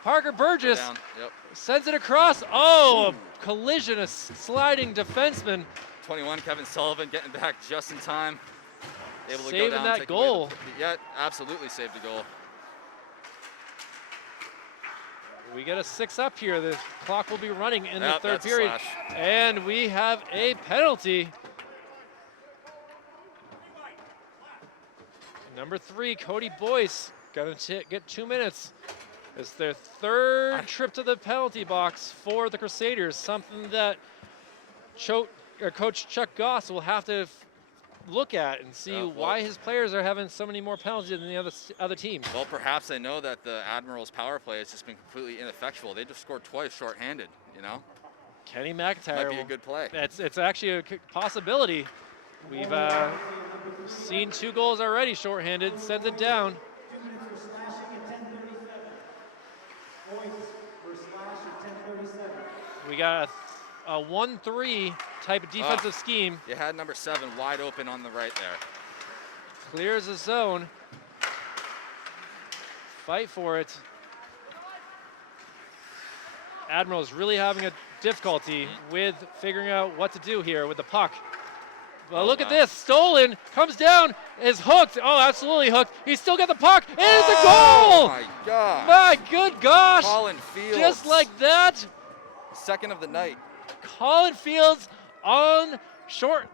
Parker Burgess Down. Yep. sends it across. Oh, a collision, a sliding defenseman. 21, Kevin Sullivan getting back just in time. Able to Saving go down, that take goal. away yeah, absolutely saved the goal. We get a 6 up here. The clock will be running in the Yep, third that's a period. slash. And we have a penalty. Number 3, Cody Boyce, gonna get 2 minutes. It's their third trip to the penalty box for the Crusaders, something that Coach Chuck Goss will have to look at and see why his players are having so many more penalties than the other teams. Well, perhaps they know that the Admirals' power play has just been completely ineffectual. They just scored twice shorthanded, you know? Kenny McIntyre. Might be a good play. It's actually a possibility. We've seen 2 goals already shorthanded, sends it down. We got a 1-3 type of defensive scheme. You had number 7 wide open on the right there. Clears the zone. Fight for it. Admiral's really having a difficulty with figuring out what to do here with the puck. But look at this, stolen, comes down, is hooked. Oh, absolutely hooked. He's still got the puck, and it's a goal! Oh my God. My good gosh. Colin Fields. Just like that. Second of the night. Colin Fields on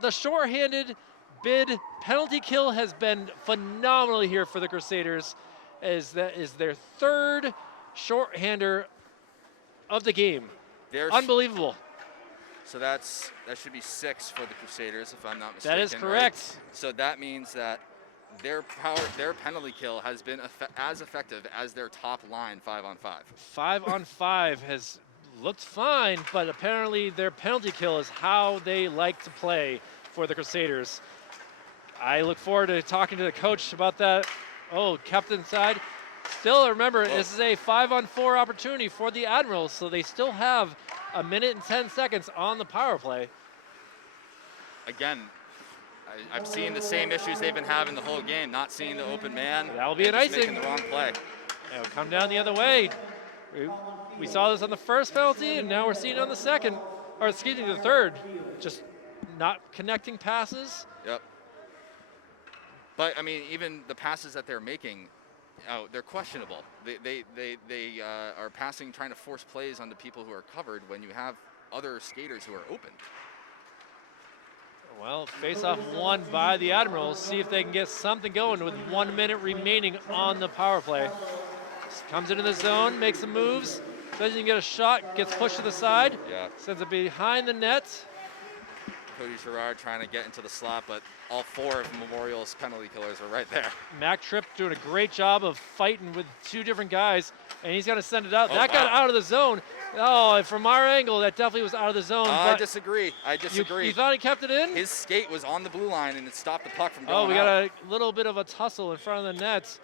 the shorthanded bid. Penalty kill has been phenomenal here for the Crusaders, as that is their third shorthander of the game. Unbelievable. So that should be 6 for the Crusaders, if I'm not mistaken. That is correct. Right? So that means that their penalty kill has been as effective as their top line 5-on-5. 5-on-5 has looked fine, but apparently their penalty kill is how they like to play for the Crusaders. I look forward to talking to the coach about that. Oh, kept inside. Still, remember, this is a 5-on-4 opportunity for the Admirals, so they still have 1 minute and 10 seconds on the power play. Again, I've seen the same issues they've been having the whole game, not seeing the open man. That'll be an icing. Making the wrong play. It'll come down the other way. We saw this on the first penalty, and now we're seeing it on the second, or excuse me, the third. Just not connecting passes. Yep. But I mean, even the passes that they're making, they're questionable. They are passing, trying to force plays onto people who are covered when you have other skaters who are open. Well, face-off won by the Admirals. See if they can get something going with 1 minute remaining on the power play. Comes into the zone, makes some moves, doesn't get a shot, gets pushed to the side, sends it behind the net. Cody Girard trying to get into the slot, but all 4 of Memorial's penalty killers are right there. Mac Tripp doing a great job of fighting with 2 different guys, and he's going to send it out. That got out of the zone. Oh, from our angle, that definitely was out of the zone. I disagree. You thought he kept it in? His skate was on the blue line, and it stopped the puck from going out. Oh, we got a little bit of a tussle in front of the net.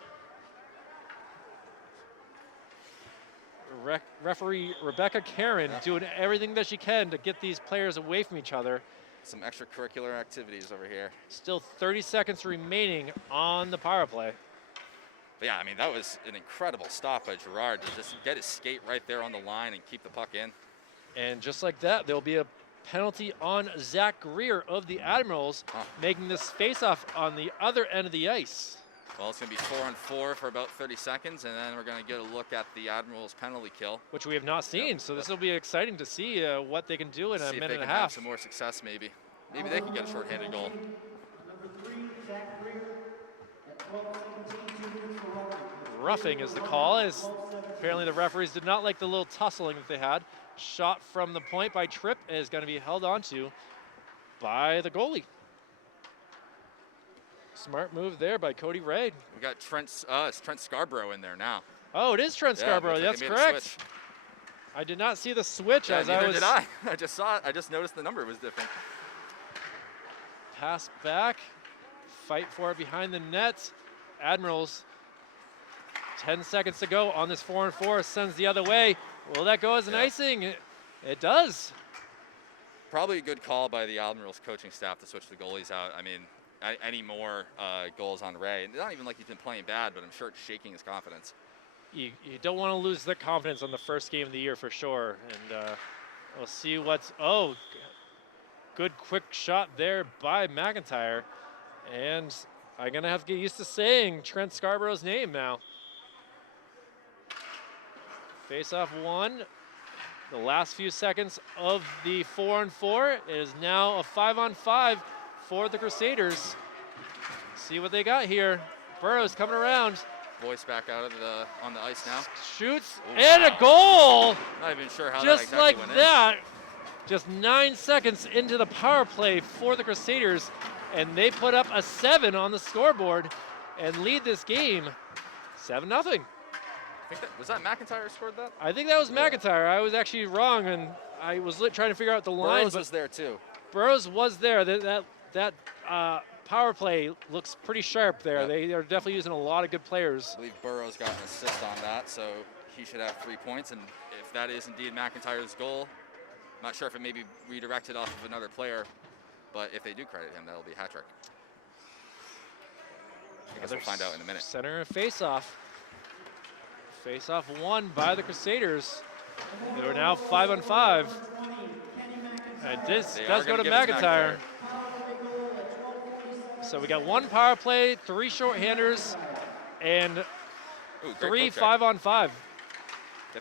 Referee Rebecca Karen doing everything that she can to get these players away from each other. Some extracurricular activities over here. Still 30 seconds remaining on the power play. But yeah, I mean, that was an incredible stop by Girard to just get his skate right there on the line and keep the puck in. And just like that, there'll be a penalty on Zach Greer of the Admirals, making this face-off on the other end of the ice. Well, it's going to be 4-on-4 for about 30 seconds, and then we're going to get a look at the Admirals' penalty kill. Which we have not seen, so this will be exciting to see what they can do in a minute and a half. Have some more success, maybe. Maybe they can get a shorthanded goal. Roughing is the call, as apparently the referees did not like the little tussling that they had. Shot from the point by Tripp is going to be held onto by the goalie. Smart move there by Cody Ray. We got Trent Scarborough in there now. Oh, it is Trent Scarborough. That's correct. I did not see the switch as I was. Neither did I. I just saw it. I just noticed the number was different. Pass back. fight for it behind the net. Admirals, 10 seconds to go on this 4-on-4, sends the other way. Will that go as an icing? It does. Probably a good call by the Admirals coaching staff to switch the goalies out. I mean, any more goals on Ray. Not even like he's been playing bad, but I'm sure it's shaking his confidence. You don't want to lose the confidence on the first game of the year for sure. And we'll see what's, good quick shot there by McIntyre. And I'm going to have to get used to saying Trent Scarborough's name now. Face-off one. The last few seconds of the 4-on-4. It is now a 5-on-5 for the Crusaders. See what they got here. Burrows coming around. Boyce back out of on the ice now. Shoots and a goal. Not even sure how just that exactly like went that. Just 9 seconds into the power play for the Crusaders, and they put up a 7 on the scoreboard and lead this game 7-0. I think was that McIntyre scored that? I think that was McIntyre. I was actually wrong, and I was trying to figure out the line. Burrows was there too. Burrows was there. That power play looks pretty sharp there. Yep. They are definitely using a lot of good players. I believe Burrows got an assist on that, so he should have 3 points. And if that is indeed McIntyre's goal, I'm not sure if it may be redirected off of another player, but if they do credit him, that'll be a hat trick. I guess we'll find out in a minute. Center face-off. Face-off won by the Crusaders. They are now 5-on-5. And this does go to McIntyre. So we got 1 power play, 3 shorthanders, and 3 5-on-5.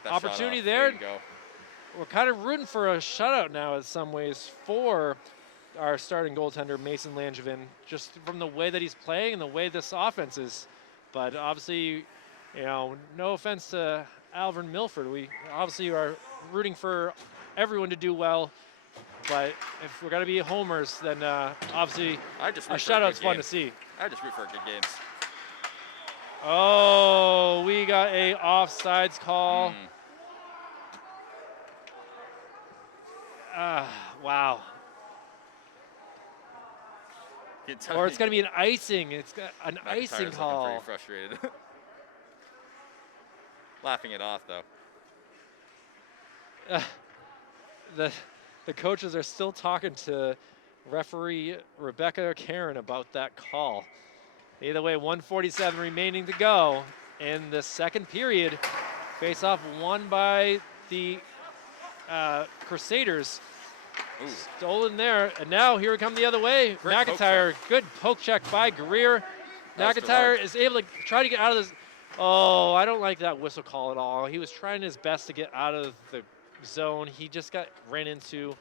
Opportunity there. We're kind of rooting for a shutout now in some ways for our starting goaltender, Mason Langevin, just from the way that he's playing and the way this offense is. But obviously, no offense to Alvirne Milford. We obviously are rooting for everyone to do well. But if we're going to be homers, then obviously a shutout's fun to see. I just root for good games. Oh, we got a offsides call. Wow. Or it's going to be an icing. It's an icing call. Pretty frustrated. Laughing it off, though. The coaches are still talking to referee Rebecca Karen about that call. Either way, 1:47 remaining to go in the second period. Face-off won by the Crusaders. Ooh. Stolen there, and now here we come the other way. Great McIntyre, good poke check by Greer. McIntyre is able to try to get out of this. Oh, I don't like that whistle call at all. He was trying his best to get out of the zone. He just ran into.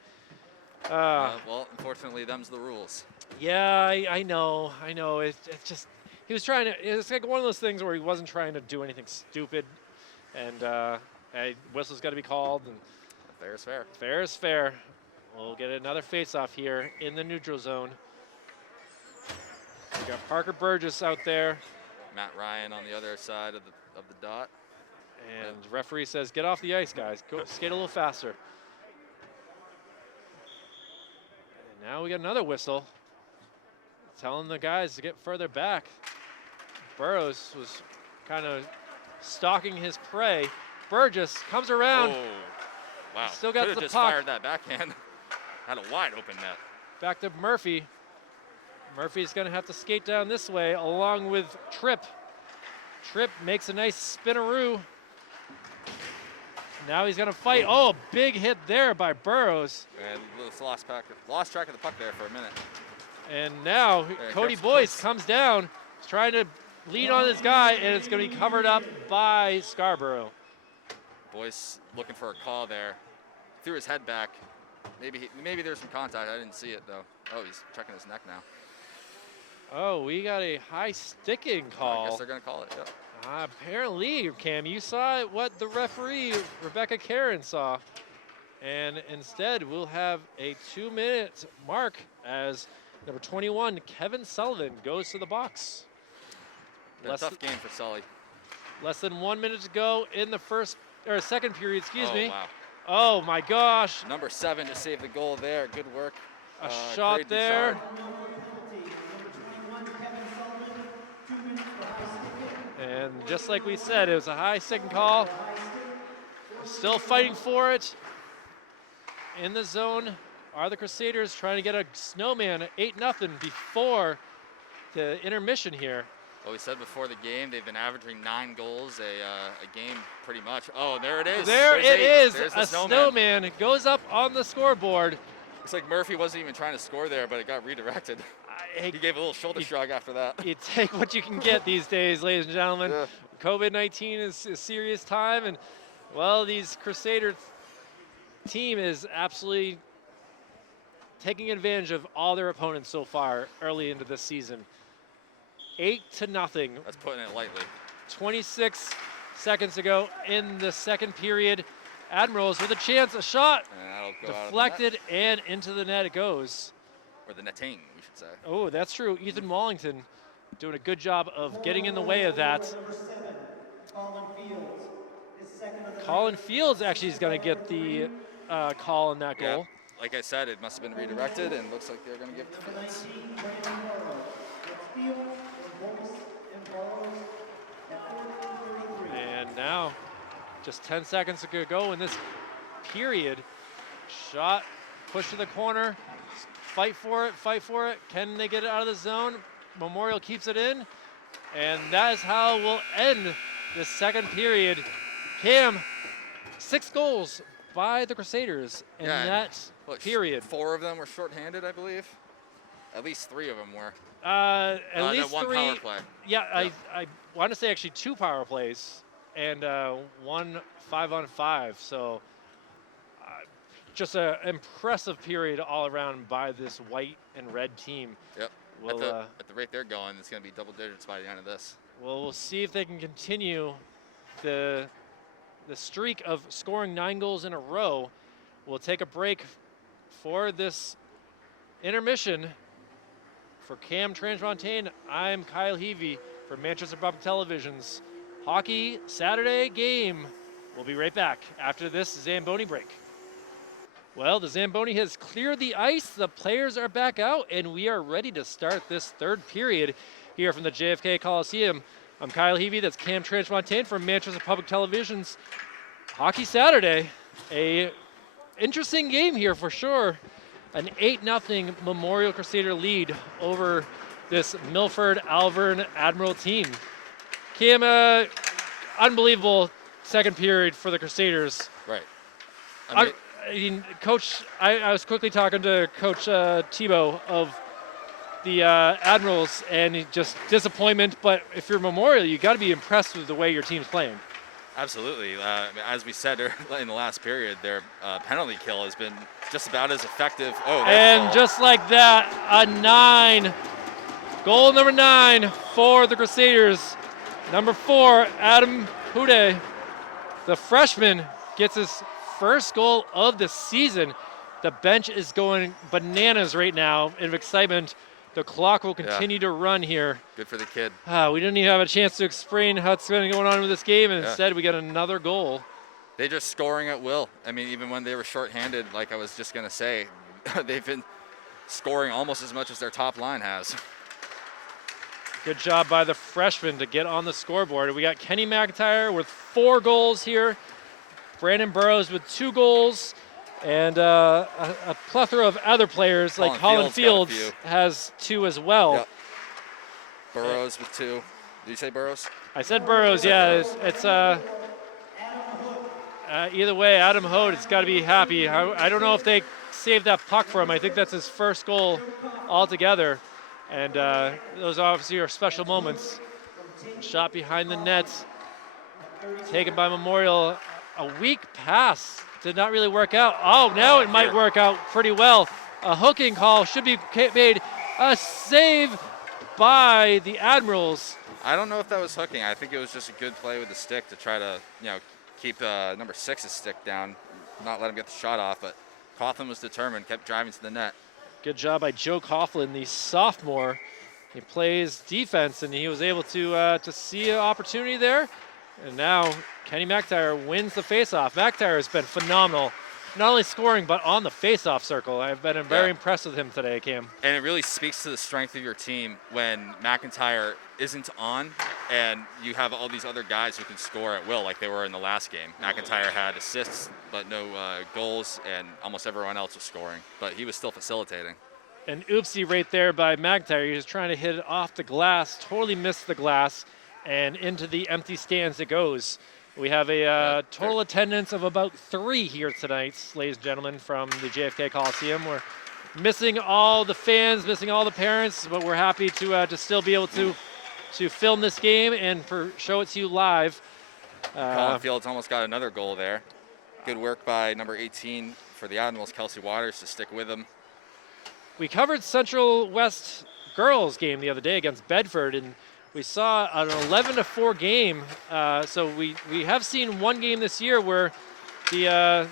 Well, unfortunately, them's the rules. Yeah, I know. It's just he was trying to. It's like one of those things where he wasn't trying to do anything stupid, and whistle's got to be called. And fair is fair. Fair is fair. We'll get another face-off here in the neutral zone. We got Parker Burgess out there. Matt Ryan on the other side of the dot. And referee says, get off the ice, guys. Go skate a little faster. And now we got another whistle. Telling the guys to get further back. Burrows was kind of stalking his prey. Burgess comes around. Oh, wow. Still got the just puck. Fired that backhand. Had a wide open net. Back to Murphy. Murphy's going to have to skate down this way along with Tripp. Tripp makes a nice spinaroo. Now he's going to fight. Oh, a big hit there by Burrows. And lost track of the puck there for a minute. And now Cody Boyce comes down. He's trying to lean on this guy, and it's going to be covered up by Scarborough. Boyce looking for a call there. Threw his head back. Maybe there's some contact. I didn't see it, though. Oh, he's checking his neck now. Oh, we got a high sticking call. I guess they're going to call it, yep. Apparently, Cam, you saw what the referee, Rebecca Karen, saw. And instead, we'll have a 2-minute mark as number 21, Kevin Sullivan, goes to the box. Tough game for Sully. Less than 1 minute to go in the second period, excuse me. Wow. Oh my gosh. Number 7 to save the goal there. Good work. A shot there. And just like we said, it was a high second call. Still fighting for it. In the zone are the Crusaders trying to get a snowman 8-0 before the intermission here. Well, we said before the game, they've been averaging 9 goals a game pretty much. Oh, there it is. There it is. There's a snowman. It goes up on the scoreboard. Looks like Murphy wasn't even trying to score there, but it got redirected. He gave a little shoulder shrug after that. You take what you can get these days, ladies and gentlemen. Yeah. COVID-19 is a serious time, and, well, these Crusader team is absolutely taking advantage of all their opponents so far early into this season. 8-0. That's putting it lightly. 26 seconds ago in the second period. Admirals with a chance, a shot. And that'll go deflected, and into the net it goes. Or the netting, we should say. Oh, that's true. Ethan Wallington doing a good job of getting in the way of that. Colin Fields actually is going to get the call on that goal. Yeah. Like I said, it must have been redirected, and looks like they're going to give it to Fields. And now, just 10 seconds to go in this period. Shot, push to the corner, fight for it, fight for it. Can they get it out of the zone? Memorial keeps it in, and that is how we'll end the second period. Cam, 6 goals by the Crusaders in that period. 4 of them were shorthanded, I believe. At least 3 of them were. At least one 3. Power play. Yeah, I want to say actually 2 power plays and 1 5-on-5. So just an impressive period all around by this white and red team. Yep. We'll, at the rate they're going, it's going to be double digits by the end of this. Well, we'll see if they can continue the streak of scoring 9 goals in a row. We'll take a break for this intermission. For Cam Transmontane, I'm Kyle Heavey for Manchester Public Television's Hockey Saturday Game. We'll be right back after this Zamboni break. Well, the Zamboni has cleared the ice. The players are back out, and we are ready to start this third period here from the JFK Coliseum. I'm Kyle Heavey. That's Cam Transmontane from Manchester Public Television's Hockey Saturday. A interesting game here for sure. An 8-0 Memorial Crusader lead over this Milford Alvirne Admiral team. Cam, unbelievable second period for the Crusaders. Right. I mean, Coach, I was quickly talking to Coach Tebow of the Admirals, and just disappointment. But if you're Memorial, you got to be impressed with the way your team's playing. Absolutely. As we said in the last period, their penalty kill has been just about as effective. And just like that, a 9. Goal number 9 for the Crusaders. Number 4, Adam Hude, the freshman, gets his first goal of the season. The bench is going bananas right now in excitement. The clock will continue to run here. Good for the kid. We didn't even have a chance to explain what's going on with this game, and instead we got another goal. They're just scoring at will. I mean, even when they were shorthanded, like I was just going to say, they've been scoring almost as much as their top line has. Good job by the freshman to get on the scoreboard. We got Kenny McIntyre with 4 goals here. Brandon Burrows with 2 goals. And a plethora of other players, like Colin Fields has 2 as well. Yep. Burrows with 2. Did you say Burrows? I said Burrows, yeah. It's either way, Adam Hode has got to be happy. I don't know if they saved that puck for him. I think that's his first goal altogether. And those obviously are special moments. Shot behind the net, taken by Memorial. A weak pass. Did not really work out. Oh, now it might work out pretty well. A hooking call should be made. A save by the Admirals. I don't know if that was hooking. I think it was just a good play with the stick to try to, keep number 6's stick down, not let him get the shot off. But Coughlin was determined, kept driving to the net. Good job by Joe Coughlin, the sophomore. He plays defense, and he was able to see an opportunity there. And now Kenny McIntyre wins the faceoff. McIntyre has been phenomenal not only scoring, but on the face-off circle. I've been very impressed with him today, Cam. And it really speaks to the strength of your team when McIntyre isn't on and you have all these other guys who can score at will like they were in the last game. McIntyre had assists, but no goals, and almost everyone else was scoring. But he was still facilitating. An oopsie right there by McIntyre. He was trying to hit it off the glass, totally missed the glass, and into the empty stands it goes. We have a total attendance of about 3 here tonight, ladies and gentlemen, from the JFK Coliseum. We're missing all the fans, missing all the parents, but we're happy to still be able to film this game and show it to you live. Colin Fields almost got another goal there. Good work by number 18 for the Admirals, Kelsey Waters, to stick with him. We covered Central West girls game the other day against Bedford, and we saw an 11-4 game. So we have seen one game this year where the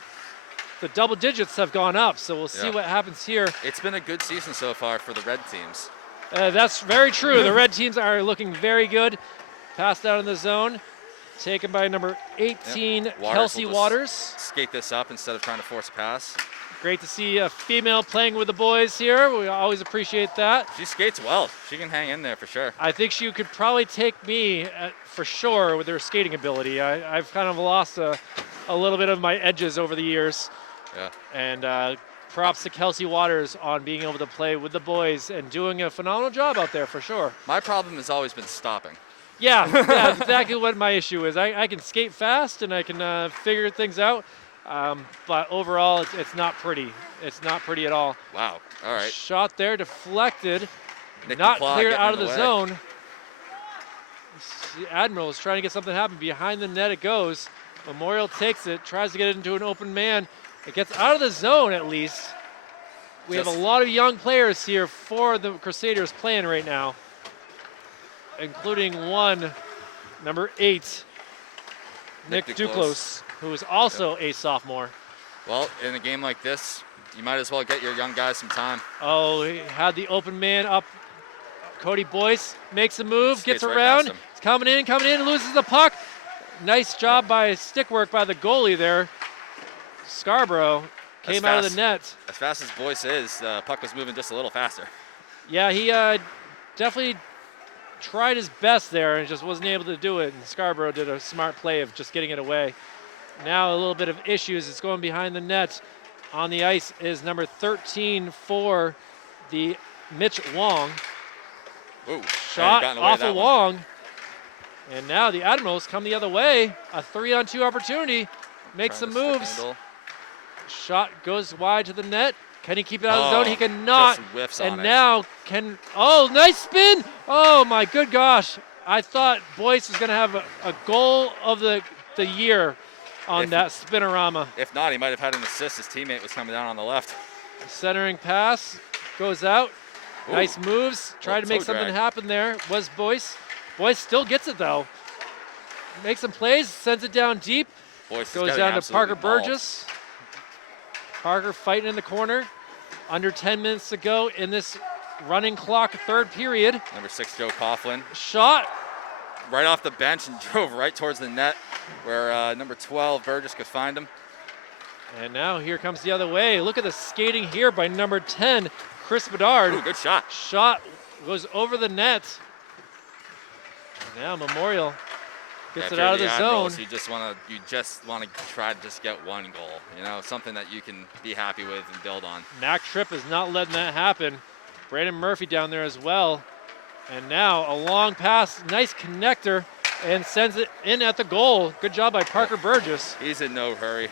double digits have gone up. So we'll see what happens here. It's been a good season so far for the red teams. That's very true. The red teams are looking very good. Passed out in the zone. Taken by number 18, Kelsey Waters. Skate this up instead of trying to force a pass. Great to see a female playing with the boys here. We always appreciate that. She skates well. She can hang in there for sure. I think she could probably take me for sure with her skating ability. I've kind of lost a little bit of my edges over the years. Yeah. And props to Kelsey Waters on being able to play with the boys and doing a phenomenal job out there for sure. My problem has always been stopping. Yeah, that's exactly what my issue is. I can skate fast and I can figure things out. But overall, it's not pretty. It's not pretty at all. Wow. All right. Shot there, deflected, Nick not DeClaw cleared getting out of in the way. zone. The Admiral is trying to get something to happen. Behind the net it goes. Memorial takes it, tries to get it into an open man. It gets out of the zone at least. We have a lot of young players here for the Crusaders playing right now, including number 8, Nick Duclos, who is also a sophomore. Well, in a game like this, you might as well get your young guys some time. Oh, he had the open man up. Cody Boyce makes a move, Skates gets right around. past him. It's coming in, loses the puck. Nice job by stick work by the goalie there. Scarborough came out of the net. As fast as Boyce is, the puck was moving just a little faster. Yeah, he definitely tried his best there and just wasn't able to do it. And Scarborough did a smart play of just getting it away. Now a little bit of issues. It's going behind the net. On the ice is number 13 for the Mitch Wong. Ooh, Shot off of Wong. And now the Admirals come the other way. A 3-on-2 opportunity. Makes some moves. Shot goes wide to the net. Can he keep it out of the zone? He cannot. Just whiffs and on it. now nice spin. Oh my good gosh. I thought Boyce was gonna have a goal of the year on that spinorama. If not, he might have had an assist. His teammate was coming down on the left. Centering pass goes out. Ooh. Nice moves. Tried to make something happen there. Was Boyce. Boyce still gets it though. Makes some plays, sends it down deep. Boyce Goes down to Parker Burgess. Parker fighting in the corner. Under 10 minutes to go in this running clock third period. Number 6, Joe Coughlin. Shot. Right off the bench and drove right towards the net where number 12, Burgess, could find him. And now here comes the other way. Look at the skating here by number 10, Chris Bedard. Ooh, good shot. Shot goes over the net. Now Memorial gets it out of the zone. You just want to try to just get one goal. You know, something that you can be happy with and build on. Mac Tripp is not letting that happen. Brandon Murphy down there as well. And now a long pass, nice connector, and sends it in at the goal. Good job by Parker Burgess. He's in no hurry.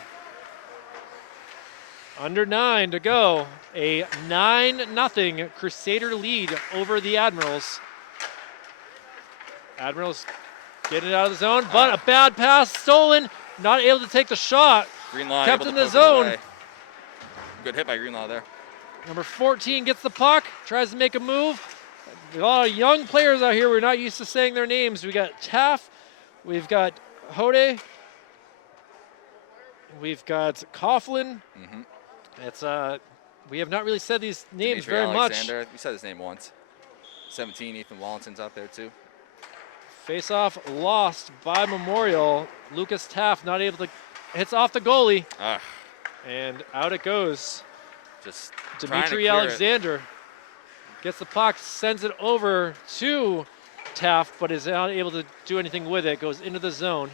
Under 9 to go. A 9-0 Crusader lead over the Admirals. Admirals getting it out of the zone, but a bad pass, stolen, not able to take the shot. Greenlaw kept able in to the poke it zone. away. Good hit by Greenlaw there. Number 14 gets the puck, tries to make a move. A lot of young players out here. We're not used to saying their names. We got Taff, we've got Hode, we've got Coughlin. It's we have not really said these names Dimitri very Alexander. much. We said his name once. 17, Ethan Wallinson's out there too. Face-off lost by Memorial. Lucas Taff not able to, hits off the goalie. And out it goes. Just Dimitri Alexander gets the puck, sends it over to Taft, but is not able to do anything with it. Goes into the zone.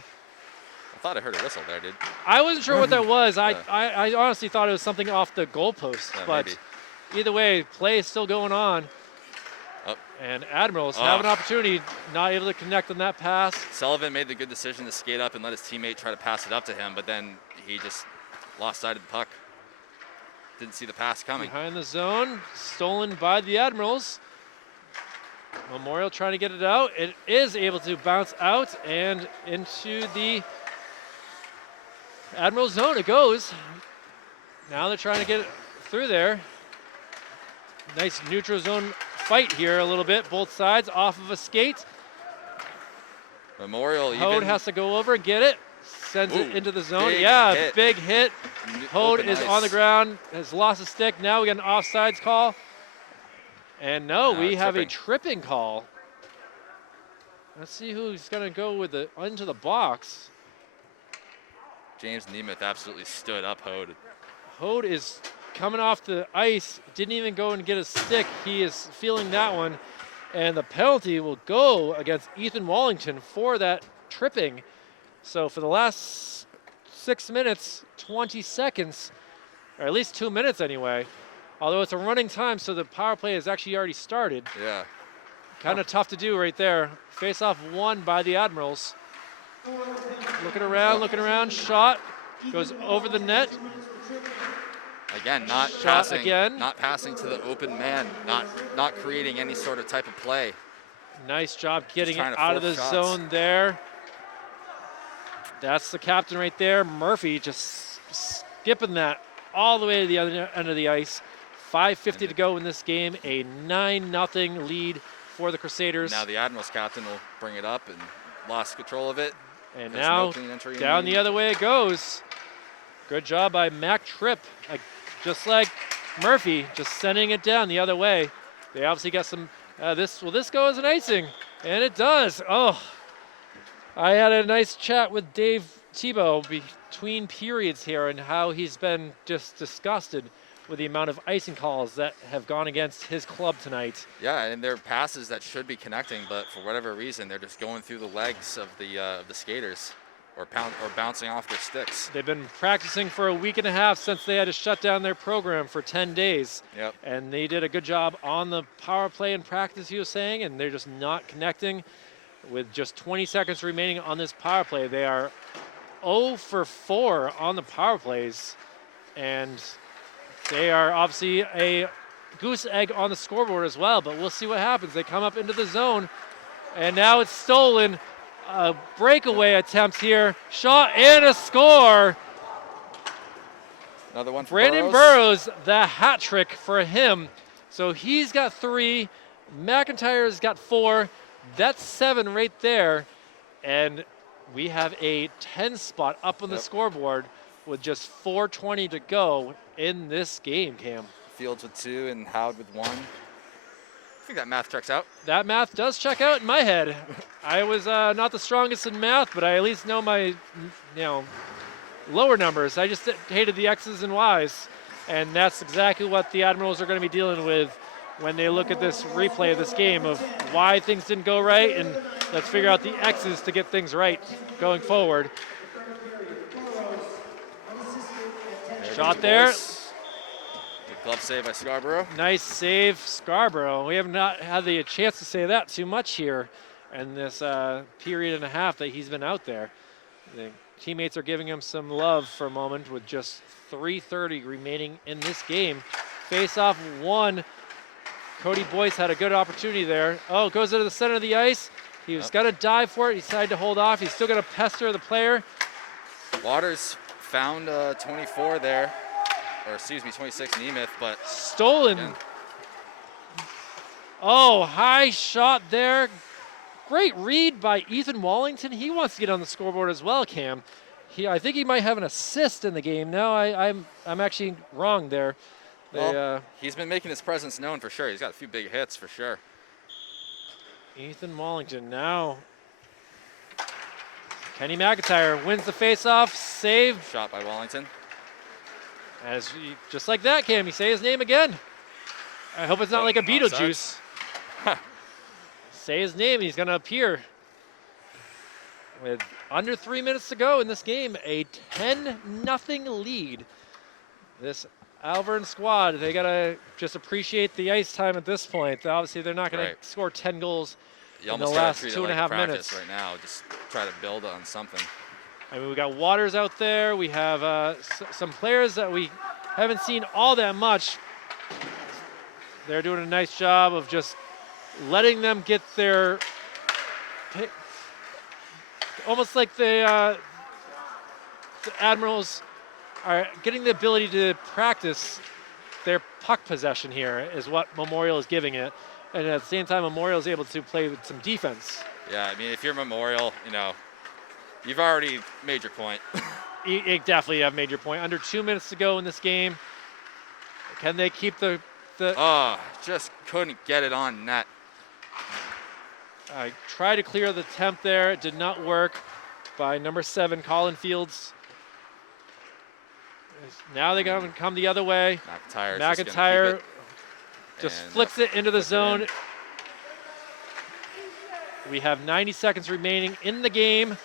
I thought I heard a whistle there, dude. I wasn't sure what that was. Yeah. I honestly thought it was something off the goalpost, Yeah, but maybe. either way, play is still going on. Oh. And Admirals have an opportunity, not able to connect on that pass. Sullivan made the good decision to skate up and let his teammate try to pass it up to him, but then he just lost sight of the puck. Didn't see the pass coming. Behind the zone, stolen by the Admirals. Memorial trying to get it out. It is able to bounce out and into the Admiral zone it goes. Now they're trying to get it through there. Nice neutral zone fight here a little bit. Both sides off of a skate. Memorial Hode has to go over and get it. Sends it into the zone. Hit. Big hit. Hode is on the ground, has lost a stick. Now we got an offsides call. And we have a tripping call. Let's see who's going to go with the into the box. James Nemeth absolutely stood up Hode. Hode is coming off the ice, didn't even go and get a stick. He is feeling that one. And the penalty will go against Ethan Wallington for that tripping. So for the last 6 minutes, 20 seconds, or at least 2 minutes anyway, although it's a running time, so the power play has actually already started. Yeah. Kind of tough to do right there. Face-off won by the Admirals. Looking around, shot, goes over the net. Again, not Shot passing, again. not passing to the open man, not creating any sort of type of play. Nice job getting it trying to out of the force shots. zone there. That's the captain right there. Murphy just skipping that all the way to the other end of the ice. 5:50 to go in this game. A 9-0 lead for the Crusaders. Now the Admirals captain will bring it up and lost control of it. And There's now no clean entry in down the other way it goes. Good job by Mac Tripp. Just like Murphy, just sending it down the other way. They obviously got some, this go as an icing? And it does. Oh, I had a nice chat with Dave Tebow between periods here and how he's been just disgusted with the amount of icing calls that have gone against his club tonight. Yeah, and they're passes that should be connecting, but for whatever reason, they're just going through the legs of the skaters or bouncing off their sticks. They've been practicing for a week and a half since they had to shut down their program for 10 days. Yep. And they did a good job on the power play in practice, he was saying, and they're just not connecting. With just 20 seconds remaining on this power play, they are 0 for 4 on the power plays. And they are obviously a goose egg on the scoreboard as well, but we'll see what happens. They come up into the zone, and now it's stolen. A breakaway attempt here. Shot and a score. Another one for Brandon Burrows, the hat trick for him. So he's got 3. McIntyre's got 4. That's 7 right there. And we have a 10 spot up on the scoreboard with just 4:20 to go in this game, Cam. Fields with 2 and Howard with 1. I think that math checks out. That math does check out in my head. I was not the strongest in math, but I at least know my, lower numbers. I just hated the X's and Y's. And that's exactly what the Admirals are going to be dealing with when they look at this replay of this game of why things didn't go right, and let's figure out the X's to get things right going forward. Shot there. Good glove save by Scarborough. Nice save, Scarborough. We have not had the chance to say that too much here in this period and a half that he's been out there. The teammates are giving him some love for a moment with just 3:30 remaining in this game. Face-off won. Cody Boyce had a good opportunity there. Oh, goes into the center of the ice. He was going to dive for it. He decided to hold off. He's still going to pester the player. Waters found 24 there, or excuse me, 26 Nemeth, but stolen. Again. Oh, high shot there. Great read by Ethan Wallington. He wants to get on the scoreboard as well, Cam. I think he might have an assist in the game. No, I'm actually wrong there. Well, he's been making his presence known for sure. He's got a few big hits for sure. Ethan Wallington now. Kenny McIntyre wins the faceoff. Save. Shot by Wallington. Just like that, Cam, you say his name again. I hope it's not like a Beetlejuice. Say his name, he's going to appear. With under 3 minutes to go in this game, a 10-0 lead. This Alvirne squad, they got to just appreciate the ice time at this point. Obviously, they're not going to score 10 goals in the last 2.5 minutes. Right now, just try to build on something. I mean, we got Waters out there. We have some players that we haven't seen all that much. They're doing a nice job of just letting them get their, almost like the Admirals are getting the ability to practice their puck possession here is what Memorial is giving it. And at the same time, Memorial is able to play with some defense. Yeah, I mean, if you're Memorial, you know, you've already made your point. You definitely have made your point. Under 2 minutes to go in this game. Can they keep the Oh, just couldn't get it on net. I tried to clear the temp there. It did not work by number 7, Colin Fields. Now they got to come the other way. McIntyre just flicks it into the zone. We have 90 seconds remaining in the game.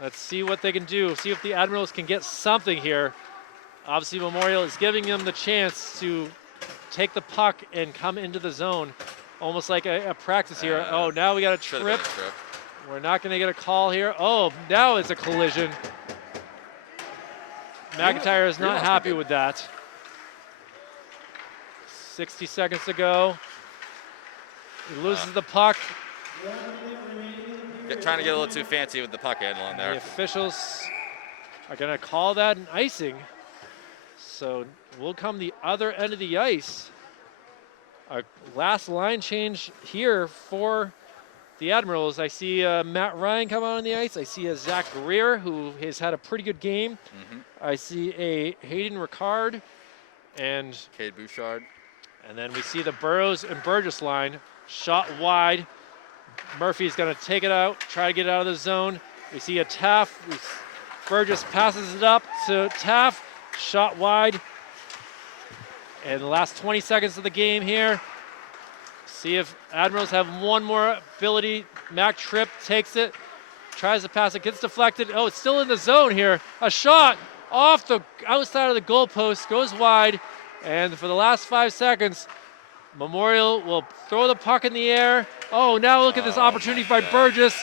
Let's see what they can do. See if the Admirals can get something here. Obviously, Memorial is giving them the chance to take the puck and come into the zone. Almost like a practice here. Oh, now we got a trip. We're not going to get a call here. Oh, now it's a collision. McIntyre is not happy with that. 60 seconds to go. He loses the puck. Trying to get a little too fancy with the puck handling there. The officials are going to call that an icing. So we'll come the other end of the ice. Our last line change here for the Admirals. I see Matt Ryan come out on the ice. I see a Zach Greer, who has had a pretty good game. I see a Hayden Ricard and Cade Bouchard. And then we see the Burrows and Burgess line. Shot wide. Murphy's going to take it out, try to get out of the zone. We see a Taff. Burgess passes it up to Taff. Shot wide. And the last 20 seconds of the game here. See if Admirals have one more ability. Mac Tripp takes it, tries to pass it, gets deflected. Oh, it's still in the zone here. A shot off the outside of the goalpost, goes wide. And for the last 5 seconds, Memorial will throw the puck in the air. Oh, now look at this opportunity by Burgess.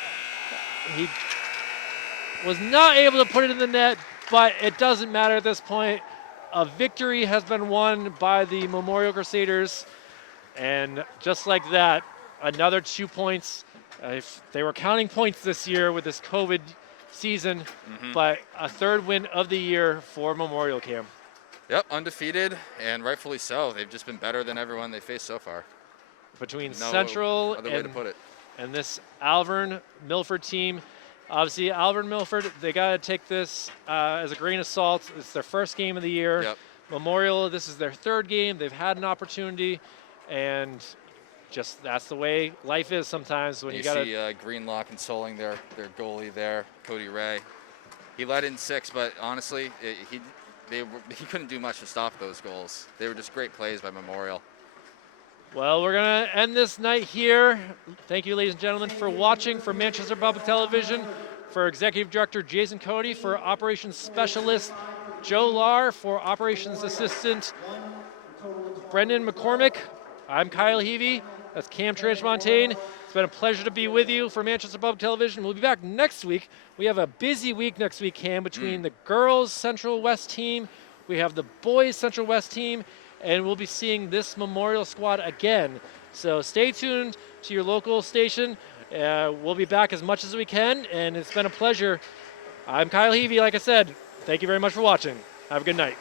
He was not able to put it in the net, but it doesn't matter at this point. A victory has been won by the Memorial Crusaders. And just like that, another 2 points. If they were counting points this year with this COVID season, but a third win of the year for Memorial, Cam. Yep, undefeated, and rightfully so. They've just been better than everyone they faced so far. Between Central and this Alvirne Milford team. Obviously, Alvirne Milford, they got to take this as a grain of salt. It's their first game of the year. Yep. Memorial, this is their third game. They've had an opportunity, and just that's the way life is sometimes when you got to see Greenlaw consoling their goalie there, Cody Ray. He let in 6, but honestly, he couldn't do much to stop those goals. They were just great plays by Memorial. Well, we're going to end this night here. Thank you, ladies and gentlemen, for watching. For Manchester Public Television, for Executive Director Jason Cody, for Operations Specialist Joe Lahr, for Operations Assistant Brendan McCormick, I'm Kyle Heavey. That's Cam Transmontane. It's been a pleasure to be with you for Manchester Public Television. We'll be back next week. We have a busy week next week, Cam, between the girls Central West team. We have the boys Central West team. And we'll be seeing this Memorial squad again. So stay tuned to your local station. We'll be back as much as we can, and it's been a pleasure. I'm Kyle Heavey, like I said. Thank you very much for watching. Have a good night.